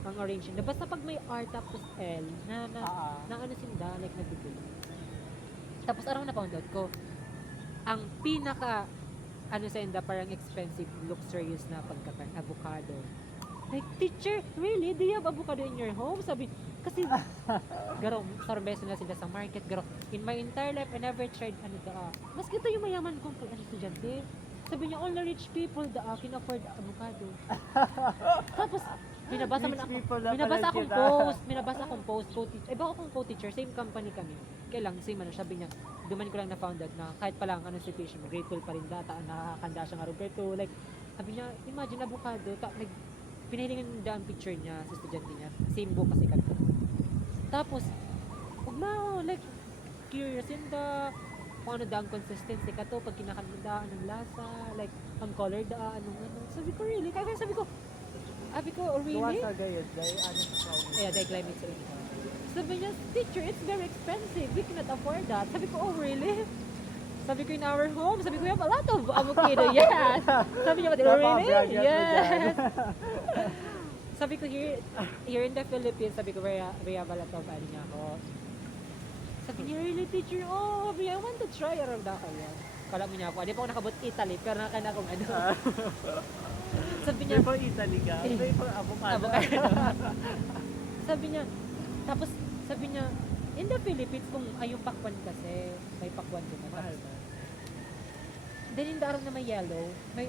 Ang orange. Basta pag may R tapos L, na ano sinda, like nagbibili. Tapos arang na-found out ko, ang pinaka ano sa inda parang expensive luxurious na pagkakan, avocado. Like, teacher, really? Do you have avocado in your home? Sabi, kasi, garo, sorbeso na sila sa market, garo, in my entire life, I never tried, mas kita yung mayaman kong estudyante. Sabi niya, all the rich people, can afford avocado. Tapos, binabasa akong post, co-teacher. Baka akong co-teacher, same company kami. Kaya lang, same ano, sabi niya, duman ko lang na-found out na kahit pa lang anong situation mo, grateful pa rin data, nakakanda siya nga Roberto. Like, sabi niya, imagine avocado, pinahilingan nila ang picture niya sa estudyante niya. Same book kasi kami. Tapos, huwag na, like, curious yun kung ano ang consistency ka to, pag kinakanda, anong lasa, like, ang color anong ano. Sabi ko, really? Kaya sabi ko, oh, really? Tuwa sa gayon, dahil ano sa climate. Yeah, dahil climate change. Sabi niya, teacher, it's very expensive. We cannot afford that. Sabi ko, oh, really? Sabi ko, in our home, sabi ko, we have a lot of avocado. Yes! Sabi niya, oh, really? Yes! Sabi ko, here in the Philippines, sabi ko, we have a lot of ano niya ako. Sabi niya, really, teacher? Oh, I want to try. Aram na kaya. Kala mo niya ako, hindi pa ako nakabot Italy, pero nakakana akong ano. Sabi niya, May Italy ka? May avocado. Sabi niya, tapos sabi niya, in the Philippines, kung yung pakwan kasi, may pakwan din. Mahal ba? Then in the araw na may yellow, may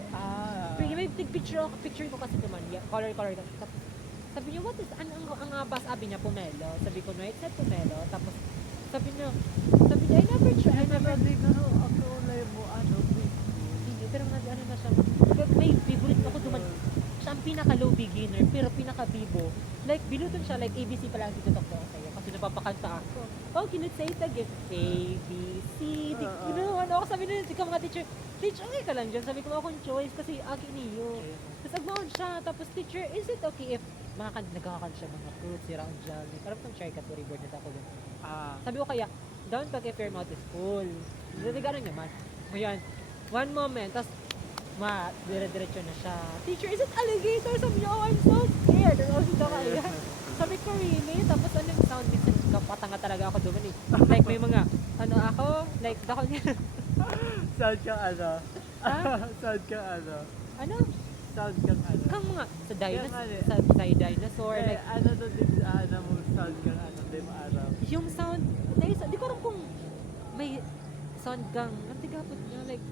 picture ko kasi naman, color. Tapos, sabi niya, what is, ang bus, sabi niya, pomelo. Sabi ko, no, it's not pomelo. Tapos, sabi niya, I never tried. Ang kulay mo, Hindi, pero ano na siya. May favorite ako duman. Siya ang pinaka-low beginner, pero pinaka-bibo. Like, binuton siya, like ABC pa lang dito ko sa'yo. Kasi napapakanta ako. Oh, can you say it again? A, B, C, D. Ano ako sabi nila, ikaw mga teacher, okay ka lang dyan. Sabi ko, akong choice kasi akin niyo. Tapos agmahon siya. Tapos teacher, is it okay if nagkakakan siya mga fruits, sirang dyan. Karap ng charcuterie board na ako dun. Sabi ko kaya, don't talk if your mouth is full. Hindi gano'n naman. Ngayon, one moment, tapos dire-diretso na siya. Teacher, is it alligator? Sabi niya, oh, I'm so scared. Sabi ko, really? Tapos ano yung sound? Minsan, kapatanga talaga ako doon eh. Like, may mga, like, dako niya. Sound kang ano? Sound kang ano? Ano? Sound kang ano? Kang mga, sa dinosaur, Eh, like, ano to din, mo, sound kang ano, di ba araw? yung sound, di ko alam kung may sound gang, ang tigapot niya, like,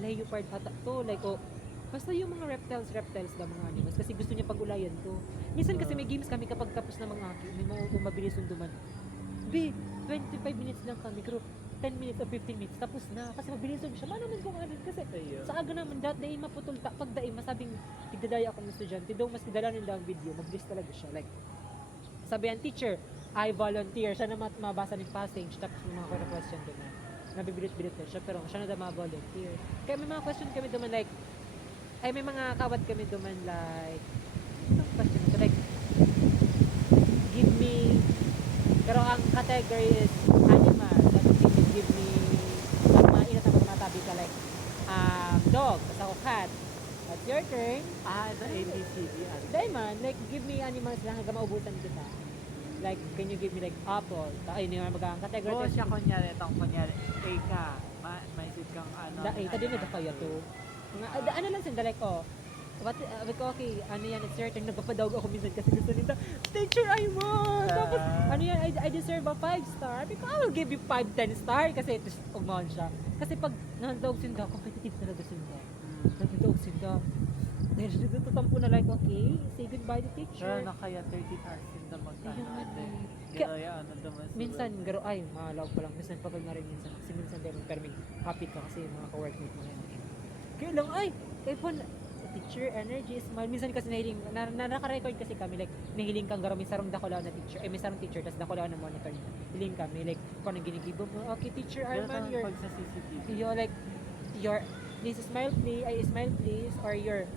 leopard ata to, like, oh, basta yung mga reptiles na mga animals, kasi gusto niya pag-ulayan to. Minsan kasi may games kami kapag tapos na mga, may mga kung mabilis yung duman. 25 minutes lang kami, pero 10 minutes or 15 minutes, tapos na. Kasi mabilis yun siya. Mano naman kung ano, kasi Ayun. sa aga naman, day maputol, pag day, masabing, tigdadaya akong estudyante, daw mas kidala nila ang video, mabilis talaga siya. Like, sabi ang teacher, I volunteer, siya na mabasa ng passage, tapos may mga question doon na, nabibilit-bilit na siya, pero siya na daw ma-volunteer. Kaya may mga question kami duman, like, ay may mga kawat kami duman, like, anong question ito, like, give me, pero ang category is animal, tapos give me, pag mga inat na matabi ka, like, dog, tapos ako cat, that's your turn. The ABCD. Dahil like, give me animals lang hanggang maubusan kita. Like, can you give me like apple? Ay, hindi nga mag-ang category. Oo, siya kunyari, A ka, may sit kang ano. Ito din na kaya to. Ano lang sila, like, oh, okay, ano yan, it's your turn. Nagpapadawag ako minsan kasi gusto nila, teacher, I want! Tapos, ano yan, I deserve a 5-star. Because I will give you 5, 10 star kasi ito, umahon siya. Kasi pag nandawag sinda, competitive talaga sinda. Nandawag sinda. Dahil siya dito tatampo na like, okay, say goodbye to teacher. Pero na kaya 13 hours din na magkano. Ayun nga ate. eh. Kaya ano naman sila. Minsan, garo, ay, malawag pa lang. Minsan, pagod na rin minsan. Kasi minsan, pero may happy ka kasi yung mga ka-workmate mo yan. Kaya lang, ay, iPhone, teacher, energy, smile. Minsan kasi nahiling, naka-record kasi kami, like, nahiling kang garo, may sarong dakulaw na teacher, may sarong teacher, tapos dakulaw na monitor niya. Hiling kami, like, kung anong ginigibo mo, okay, teacher, Arman, you're, pag sa CCTV. you're like, this is smile please, or your,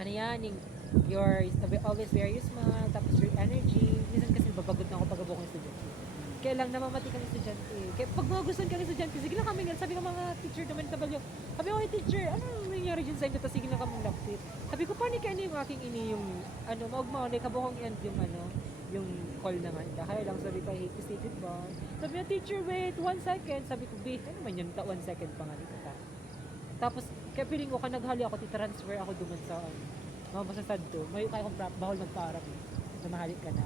ano yan, your, always wear your smile, tapos your energy. Minsan kasi babagot na ako pag abukong estudyante. Kaya lang namamati kang estudyante. Kaya pag mga gustuhan ka ng estudyante, sige lang kami, sabi ko mga teacher naman kabalyo, sabi ko, hey teacher, ano nangyari dyan sa inyo? Tapos sige lang kami lapit. Sabi ko, paano kaya yung aking yung, ano, maugmaw, like, kabukong end yung, yung call naman. Kaya lang sabi ko, I hate to say goodbye. Sabi niya, teacher, wait, 1 second. Sabi ko, wait, ano man yun, 1 second pa nga dito. Tapos, kaya piling ko, naghali ako, transfer ako duman sa, masasad to. May kaya kong bahol magpa-arap eh. Namahalik ka na.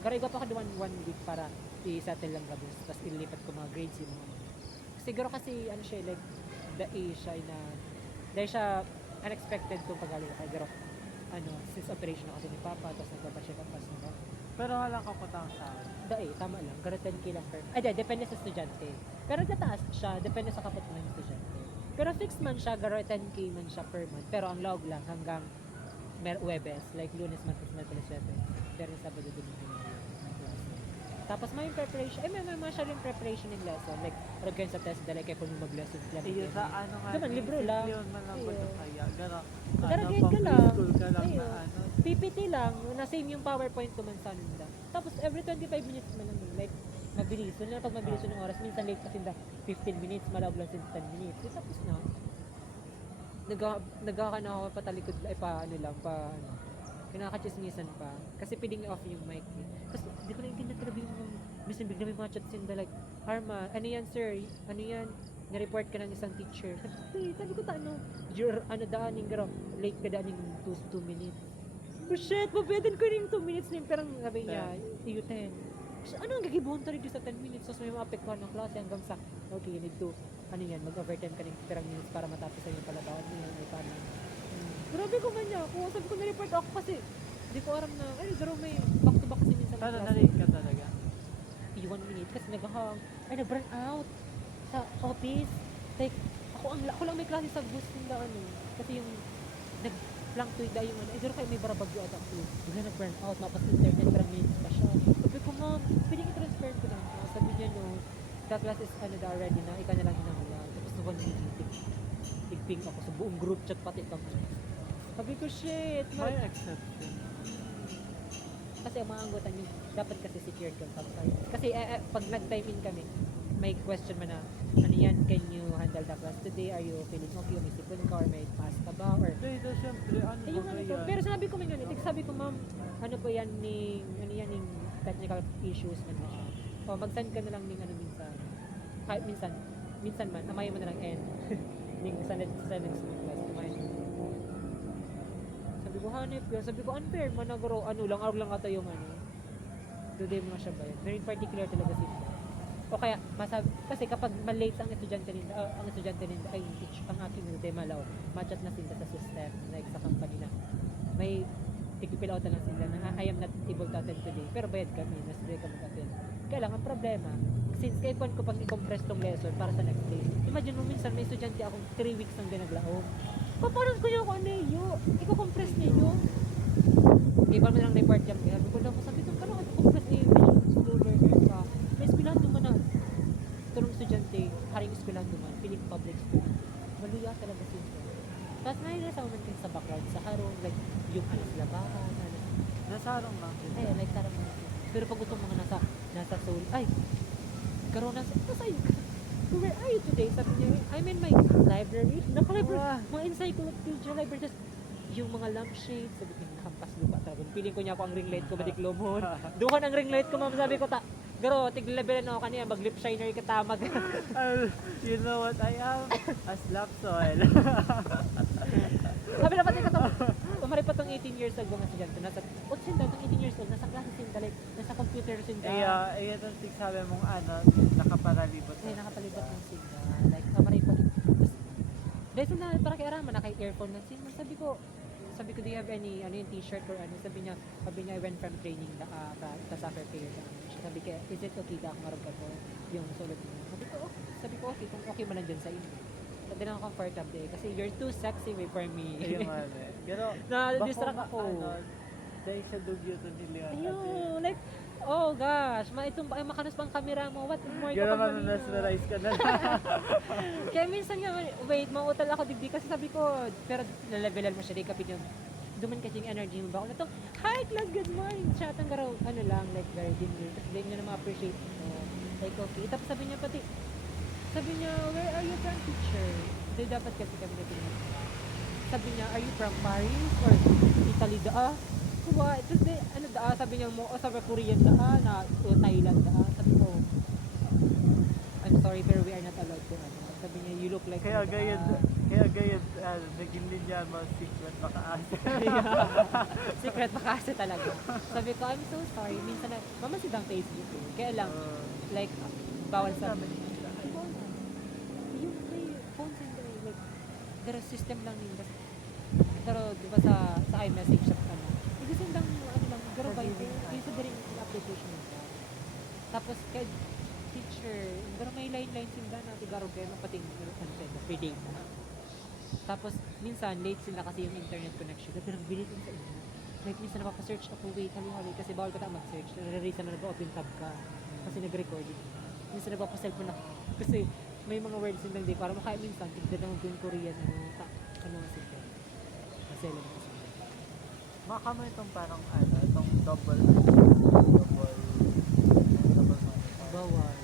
Kaya iba pa ka duman 1 week para i-settle lang gabi. Tapos ililipat ko mga grades yung mga. Siguro kasi, ano siya, like, the A siya na, dahil siya unexpected kung pagaling ako. Pero, since operation ako ni Papa, tapos nagpapacheck up pas na. Pero walang kaputang sa akin. The A, tama lang. Pero 10K lang per. Depende sa estudyante. Pero tataas siya, depende sa kapot ng estudyante. Pero fixed man siya, garo 10K man siya per month. Pero ang log lang hanggang Webes, like Lunes, Martes, Miyerkules, Webes. Pero yung Sabado din yung tapos may preparation, may siya rin preparation ng lesson. Like, organ sa test, dala kayo kung mag-lesson plan. Iyo sa ano nga. Diba, libro lang. Yun man lang ba ito kaya? Gano, Garagate ka pang lang. preschool ka lang Ayun. na ano. PPT lang, na same yung PowerPoint naman sa nila. Tapos every 25 minutes man lang, like, mabilis. So, pag mabilis yung oras, minsan late kasi 15 minutes, malawag lang 10 minutes. So, tapos na. Nagkakana ako patalikod, kinakachismisan pa. Kasi piling off yung mic. Kasi hindi ko naintindihan talaga yung minsan bigla may mga chat sinda like, Arma, ano yan sir? Ano yan? Nireport ka ng isang teacher. Sabi ko daan yung garo, late ka daan yung 2 minutes. Oh shit, mabedan ko yung 2 minutes na yung perang sabi niya, you 10. So, ano ang gagibon talaga sa 10 minutes? So, may mga apektuhan ng klase hanggang sa, okay, you need to, mag-overtime ka ng perang minutes para matapos sa yung palatawan niya, may paano. Grabe ko man niya ako. Sabi ko na-report ako kasi hindi ko aram na, garo may back-to-back kasi minsan. Pero na-late ka talaga? 1 minute kasi nag-burn out sa office. Like, ako lang may klase sa bus nila kasi yung nag-fluctuate daw yung garo kayo may barabagyo at ako. Bigla nag-burn out, mapas internet, parang minutes pa siya. Sabi ko, ma'am, pwedeng i-transfer ko lang. Sabi niya, no, the class is already na, ikaw na lang hinahulaan. Tapos 1 minute, tigping ako sa buong group chat pati pag sabi ko, shit, May exception. kasi ang mga anggutan yung dapat kasi secured kang campsite. Kasi pag nag-time in kami, may question man na, ano yan, can you handle the class today? Are you feeling okay? May sipon ka or may pass ka ba? Or, Dito, syempre, ano ba yung yan? pero sinabi ko man yun, sabi ko, ma'am, ano po yan ning technical issues man na siya. O, mag-send ka na lang ning minsan. Kahit minsan man, amayin mo na lang end. ning sa next class, amayin mo. Sabi ko, hanip yun. Sabi ko, unfair man arog lang ata yung today mo siya ba yun. Very particular talaga sila. O kaya, masabi, kasi kapag malate ang estudyante nila, ay, teach, ang aking tema lao, machat na sila sa system, like sa company na, may tigpilaw lang sila na, I am not able to attend today, pero bayad kami, nasibay ka mag-attend. Kaya lang, ang problema, since kaya ko pag i-compress tong lesson para sa next day, imagine mo minsan, may estudyante akong 3 weeks nang dinaglaong. Papanon ko yung ano niyo, i-compress niyo. Iba mo lang report jam, sabi ko lang, sabi ko, paano ka compress niyo, slow learner ka, may eskwelahan naman na, tulong estudyante, haring eskwelahan naman, piling public school, maluya talaga sila. Tapos may nasa naman kayo sa background, sa harong, like, yung alas labahan, ano. Nasa harong lang. Ay, like, sarang mga. Pero pag itong mga nasa soul, ay, karoon nasa iyo. Where are you today? Sabi niya, I'm in my library. Naka-library. Mga encyclopedia library. Tapos, yung mga lampshades, sabi ko, nakampas lupa talaga. Piling ko niya ako ang ring light ko, madiklomon. Duhan ang ring light ko, ma'am. Sabi ko, garo, tiglabelan ako kanina, mag-lip shiner ka tamag. You know what I am? A slap soil. Sabi na pati ka tumari pa tong 18 years old mga estudyante. Nasa, sinda, tong 18 years old, nasa klase sinda, like, nasa computer sinda. Itong sabi mong nakaparalibot. Ay, nakapalibot ng sinda. Like, kamari pa. Tapos, dahil na, para kay Arama, naka-earphone ng sinda. Sabi ko, do you have any, ano yung t-shirt or ano? Sabi niya, I went from training, sa soccer player. Sabi ko, is it okay ka kung marag ko yung sulot niya? Sabi ko, okay, kung okay man nandyan sa inyo. Sabi na ako comfortable eh, kasi you're too sexy way for me. Ayun nga eh. Pero, na-distract ako. Dahil sa dugyo to nila. Ayun, like, oh gosh, ay makanas pang camera mo, what more ka Gano'n pa ka mesmerize ka na. Kaya minsan nga, wait, mautal ako digdi kasi sabi ko, pero nalevelan mo siya, di kapit yung, duman kasi yung energy mo ba ako na to, hi class, good morning, chat ang garaw, ano lang, like very dinner, tapos hindi niya na ma-appreciate mo, like okay, tapos sabi niya, where are you from, teacher? Dahil dapat kasi kami na tinanong. Sabi niya, are you from Paris or Italy what? Tapos sabi niya mo, sabi Korean o Thailand sabi ko, I'm sorry pero we are not allowed to sabi niya, you look like Kaya gayud, naging linya mo, secret baka asa. secret makasi talaga. Sabi ko, I'm so sorry, minsan na, mamasidang Facebook eh. Kaya lang, like, bawal sa yung may phone sender, like, there is system lang nila. Pero, di ba sa iMessage sa kasi lang, garo ba yun? Isa din yung application nila. Tapos, kay teacher, garo may line sila na, garo kayo, pating, free data. Tapos, minsan, late sila kasi yung internet connection. Pero, bilis sa inyo. Like, minsan napapasearch ako, wait, hali, kasi bawal ka tayo mag-search. Nare-reason na nag-open tab ka. Kasi nag-recording. Minsan napapaselfon ako. Kasi, may mga words din lang di, para makaya minsan, tignan naman ko yung Korean, ano sila. Kasi lang kasi. Baka mo itong parang itong double bawal.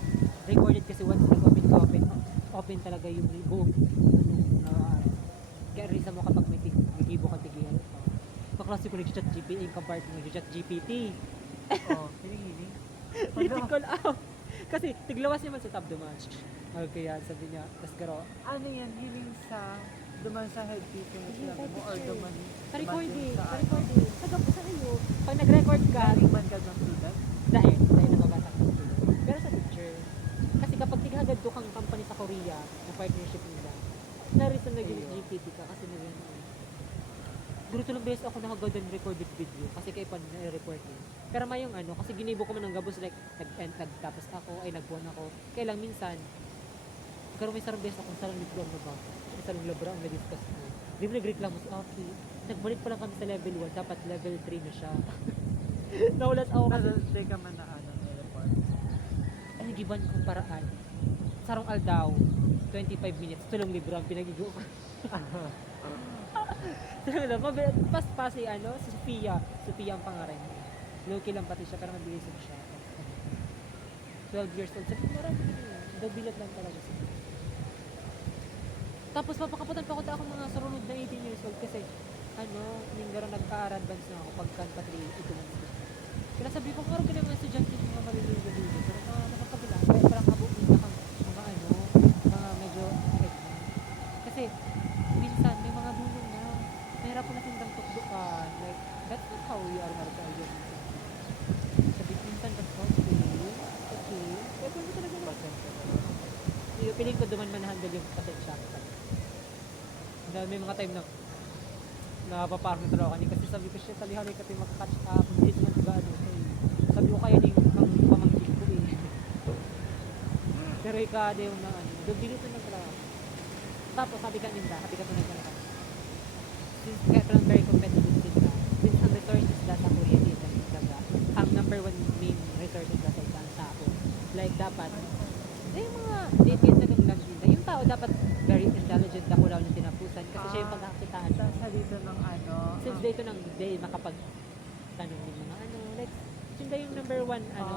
Recorded kasi once nag-open ka, open talaga yung buong kaya reason mo kapag may gigibo ka tigihan. Paklase ko nag-chat GPT yung compare ko nag-chat GPT. Hiling-hiling. Hindi ko out. Kasi tiglawas naman sa tab duman. Okay yan, sabi niya. Tapos garo. Ano yan? Hiling sa duman sa headpiece yung sinabi mo or duman Sa recording. sa Sagap sa iyo. Pag nag-record ka, man ka ng student? dahil nababasa ka. Pero sa picture, kasi kapag tighagad ko kang company sa Korea, na partnership nila, na-reason na GPT ka kasi nag-ano. Guro tulong beses ako nakagod ng recorded video kasi kay pan na-report yun. Pero may yung kasi ginibo ko man ng gabos like nagtapos ako, ay nagbuwan ako. Kaya lang minsan, karon may sarang beses akong sarang libro na ba? May sarang labra ang na-discuss ko. Di mo nag-reklamo sa okay. Nagbalik pa lang kami sa level 1, dapat level 3 na siya. Naulas ako kasi. Hindi ka man na report. Ano giban kong paraan? Sarong aldaw, 25 minutes, tulong libro ang pinagigo ko. Pas si Sophia ang pangalan. Loki lang pati siya pero mabilis siya. 12 years old. Sabi ko marami dabilat lang talaga siya. Tapos papakaputan pa ko ta ako mga sarunod na 18 years old kasi ninggaro nagka-advance na ako pagkan patri ito man. Kaya sabi ko karon ka naman estudyante ng mga maliliit na dito. Pero nakakabila. Kaya parang kabukin na kang mga medyo kasi minsan may mga bulong na mahirap po na sindang tukdukan. Like, that's not how we are maragay yun. Sabi minsan, that's okay. Kaya kung talaga naman. feeling ko duman man handle yung pasensya ko. Dahil may mga time na napaparang na talaga kasi sabi ko siya, talihalay ka tayo mag-catch up, hindi naman ba ano. Sabi ko kaya din ang pamangkin ko eh. Pero ikaw na yung na ano, dito na talaga. Tapos sabi ka ninda, sabi ka tunay ka na since kaya parang very competitive sila, since ang resources nila sa Korea din talaga, ang number one main resources nila sa isang tao. Like dapat, yung mga details na nung lang nila, yung tao dapat very intelligent na kulaw ng tinapusan kasi siya yung pagkakakitaan mo. Sa dito ng ano. Since dito ng day makapag tanong ng mga ano, like, sila yung number one ano,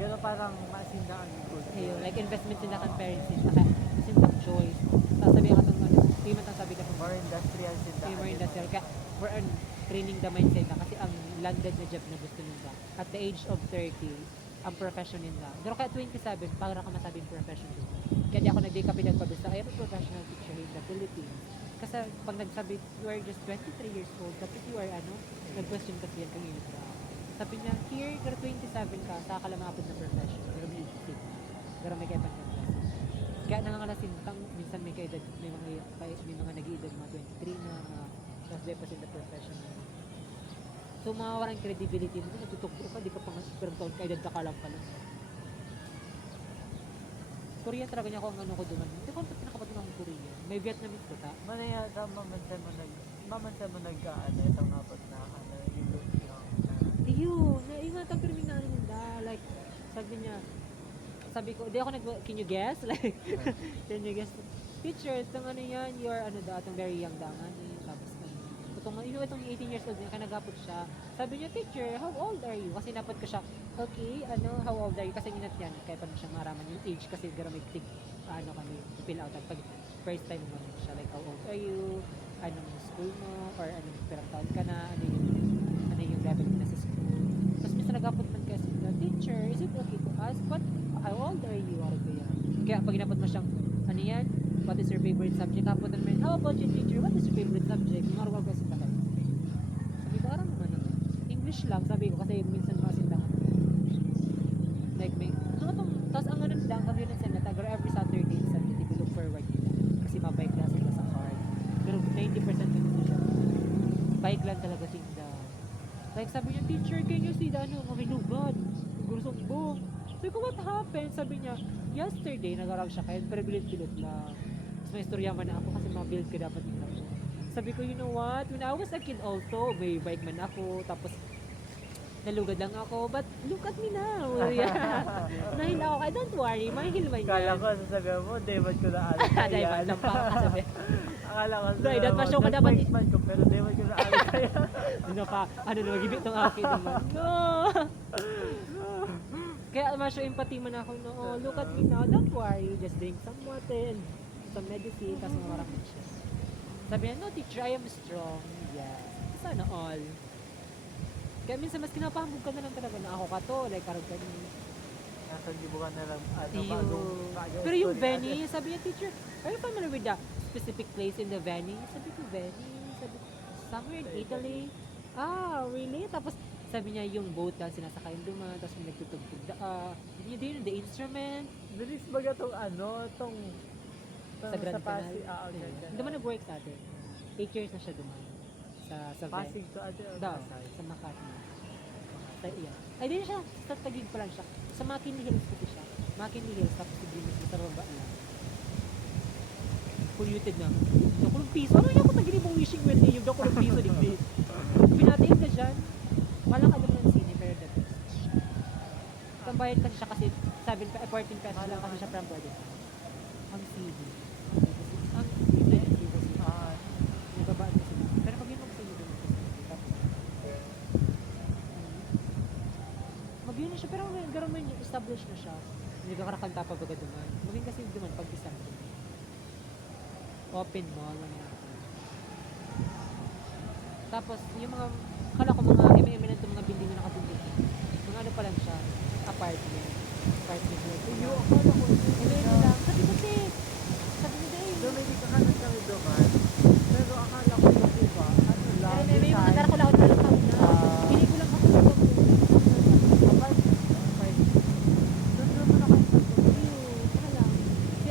Gano'n parang masinda ang good. ayun, like investment sila kan parents nila, kaya since of choice. Sasabi ka itong ano, hindi man sabi ka More industrial sinda. more industrial ka, we're training the mindset na kasi ang landed na job na gusto nila. At the age of 30, ang profession nila. Pero kaya 27, para ka masabing profession nila. Kaya di ako nagdi ka pinagpabista, I am a professional teacher in the Philippines. Kasi pag nagsabi, you are just 23 years old, tapos you are ano, nag-question kasi yan kang init ka. Sabi niya, here, pero 27 ka, saka ka lang makapit na profession. Pero may isip ka. Pero may kaya pang kaya nangangalasin, minsan may kaedad, may mga nag-iedad mga 23 na, mga plus depas in the profession. So, mawawalan credibility mo, natutugpo ka, di ka pang pero taon ka, edad ka lang pala. Korean talaga niya ako ang ano ko duman. Hindi ko pinakapatin akong Korean. May Vietnamese ko ta. Manaya ka, mamansan mo nag-ano, itong hapot na, ano, yung Ayun, naingatan pero may naano nila. Like, sabi ko, di ako can you guess? Like, can you guess? Teacher, itong ano yan, you're ano daw, itong very young daw nga ni. Tapos, itong 18 years old niya, kanagapot siya. Sabi niya, teacher, how old are you? Kasi napad ko siya, okay, how old are you? Kasi inat yan, kaya pa siya maraman yung age kasi gara may kami, fill out. Pag first time mo siya, like, how old are you? Anong school mo? Or anong pirang taon ka na? Ano yung level mo na sa school? Tapos minsan nagapot man kasi na, teacher, is it okay to ask? How old are you? Kaya pag inapot mo siyang, ano yan? What is your favorite subject? Kapot naman, how about you, teacher? What is your favorite subject? Marunong kasi talaga. Sabi ko, arang naman naman. English lang, sabi ko, kasi minsan kasi lang. Like, tapos ang ano nila, ang kagyan ng Senate, every Saturday and Sunday, they look forward nila. Kasi mabike class sila sa car. Pero 90% ng siya. Bike lang talaga sila. Like, sabi niya, teacher, can you see the ano, makinugad? Gurusong boom. Sabi ko, what happened? Sabi niya, yesterday, nag-arag siya kayo, pero bilid-bilid lang. Tapos may istorya man ako kasi mabuild ka dapat din ako. Sabi ko, you know what? When I was a kid also, may bike man ako, tapos nalugad lang ako, but look at me now. Yeah. Nahil ako, I don't worry, mahil man yan. Kala ko, sasabihan mo, David ko na alis kaya. Dapat lang pa kasabi. Akala ko, Dapat pa show ka dapat. ko, pero David ko na alis kaya. Ano pa, ano na, magibit ng akin naman. No! Kaya masyo empathy man ako, no, oh, look at me now, don't worry, just drink some water and some medicine, tapos mamarap siya. Sabi niya, no teacher, I am strong. Yes. Sana all. Kaya minsan mas kinapahambog ka na lang talaga na ako ka to, like karag ka ni. Nasa libukan na lang, ano, Iyo. bagong Pero yung story Venice, sabi niya, teacher, are you familiar with the specific place in the Venice? Sabi ko, Venice? Sabi ko, somewhere in Italy. Ah, really? Tapos, sabi niya yung boat lang sinasakay yung duman, tapos may nagtutugtog yun din, the instrument. Bilis baga tong ano, tong Sa Grand Canal. Pasig, Grand Canal. Duman nag-work sa atin. 8 years na siya duman. Sa Pasig to ate o Daw, Pasay? sa Makati. Iya. Ay, di siya. Sa Taguig pa lang siya. Sa McKinley Hills kasi siya. McKinley Hills, tapos si Grimace sa baba lang. Polluted na. Dakulong piso. Ano yung ako tagilibong wishing well niya yung dakulong piso digdi. Pinatiin ka dyan. Walang alam ng sine, pero the best. Tambayan kasi siya kasi 14 pesos lang kasi siya from Bordeaux. Ang CV. Ang hindi kasi may babaan kasi. Pero pag yun mag-CV doon mag-yun na siya, pero gano'n man established na siya. Hindi ka karakanta pa baga duman. Maging kasi duman pag isang open mall. Tapos yung mga kala ko mga eminent mga building na nakatulog. Mga ano pa lang siya, apartment. Apartment lang. Iyo, akala ko Eminent lang. Sabi ko, sis. Sabi ko, dahil. may kahanap kami duman. Pero akala ko yung iba, ano lang, May mga design. tara ko lang ako na hindi ko lang ako doon naman ako sa Si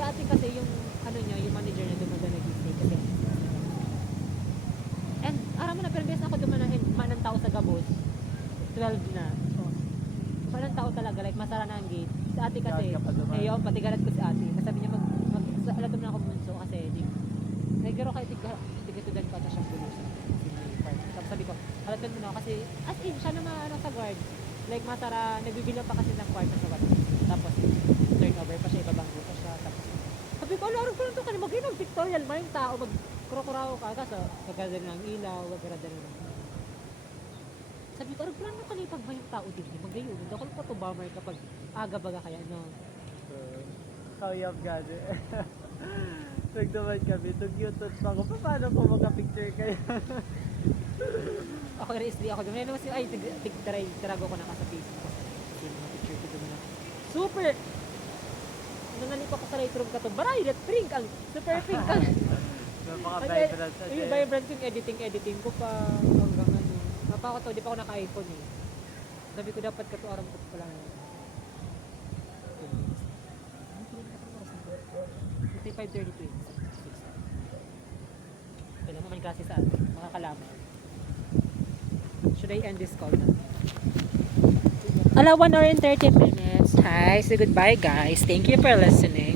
like masara na ang gate. Si ate kasi, Gaga pa dumaan. ngayon, patigalat ko si ate. Kasabi niya alatom na ako bunso kasi nagkaro kayo tigatudan ko ata siyang bulusan. Tapos sabi ko, alatom mo na ako kasi as in, siya naman ano, sa guard. Like masara, nagbibilang pa kasi ng kwarto sa wala. Tapos turnover pa siya, ibabanggo pa siya. Tapos sabi ko, alarong ko lang ito, kanina mag-inom Victorial, maraming tao, mag-kurokuraw ka. Kaso, kagada ng ilaw, kagada ng sabi ko, arag plano ka na ipagbayang tao din. Magayon, hindi ako pa to bummer kapag aga-baga kaya, no? Kaya gado. Nagdaman kami, nag-youtube pa ako. Paano po magka-picture kayo? Ako na-isli ako doon. Naman ay, tirago ko na ka sa Facebook. Kasi mga picture ko doon na. Super! Nananip ako sa Lightroom ka to. Baray, that pink ang super pink ang. Napaka-vibrant sa Yung vibrant yung editing ko pa hanggang ano. Napaka to, di pa ako naka-iPhone eh. Sabi ko dapat ka to aram ko pa lang. 55:33. Kailan naman klase sa atin, mga kalaman. Should I end this call na? Ala, 1 hour and 30 minutes. Hi, say goodbye guys. Thank you for listening.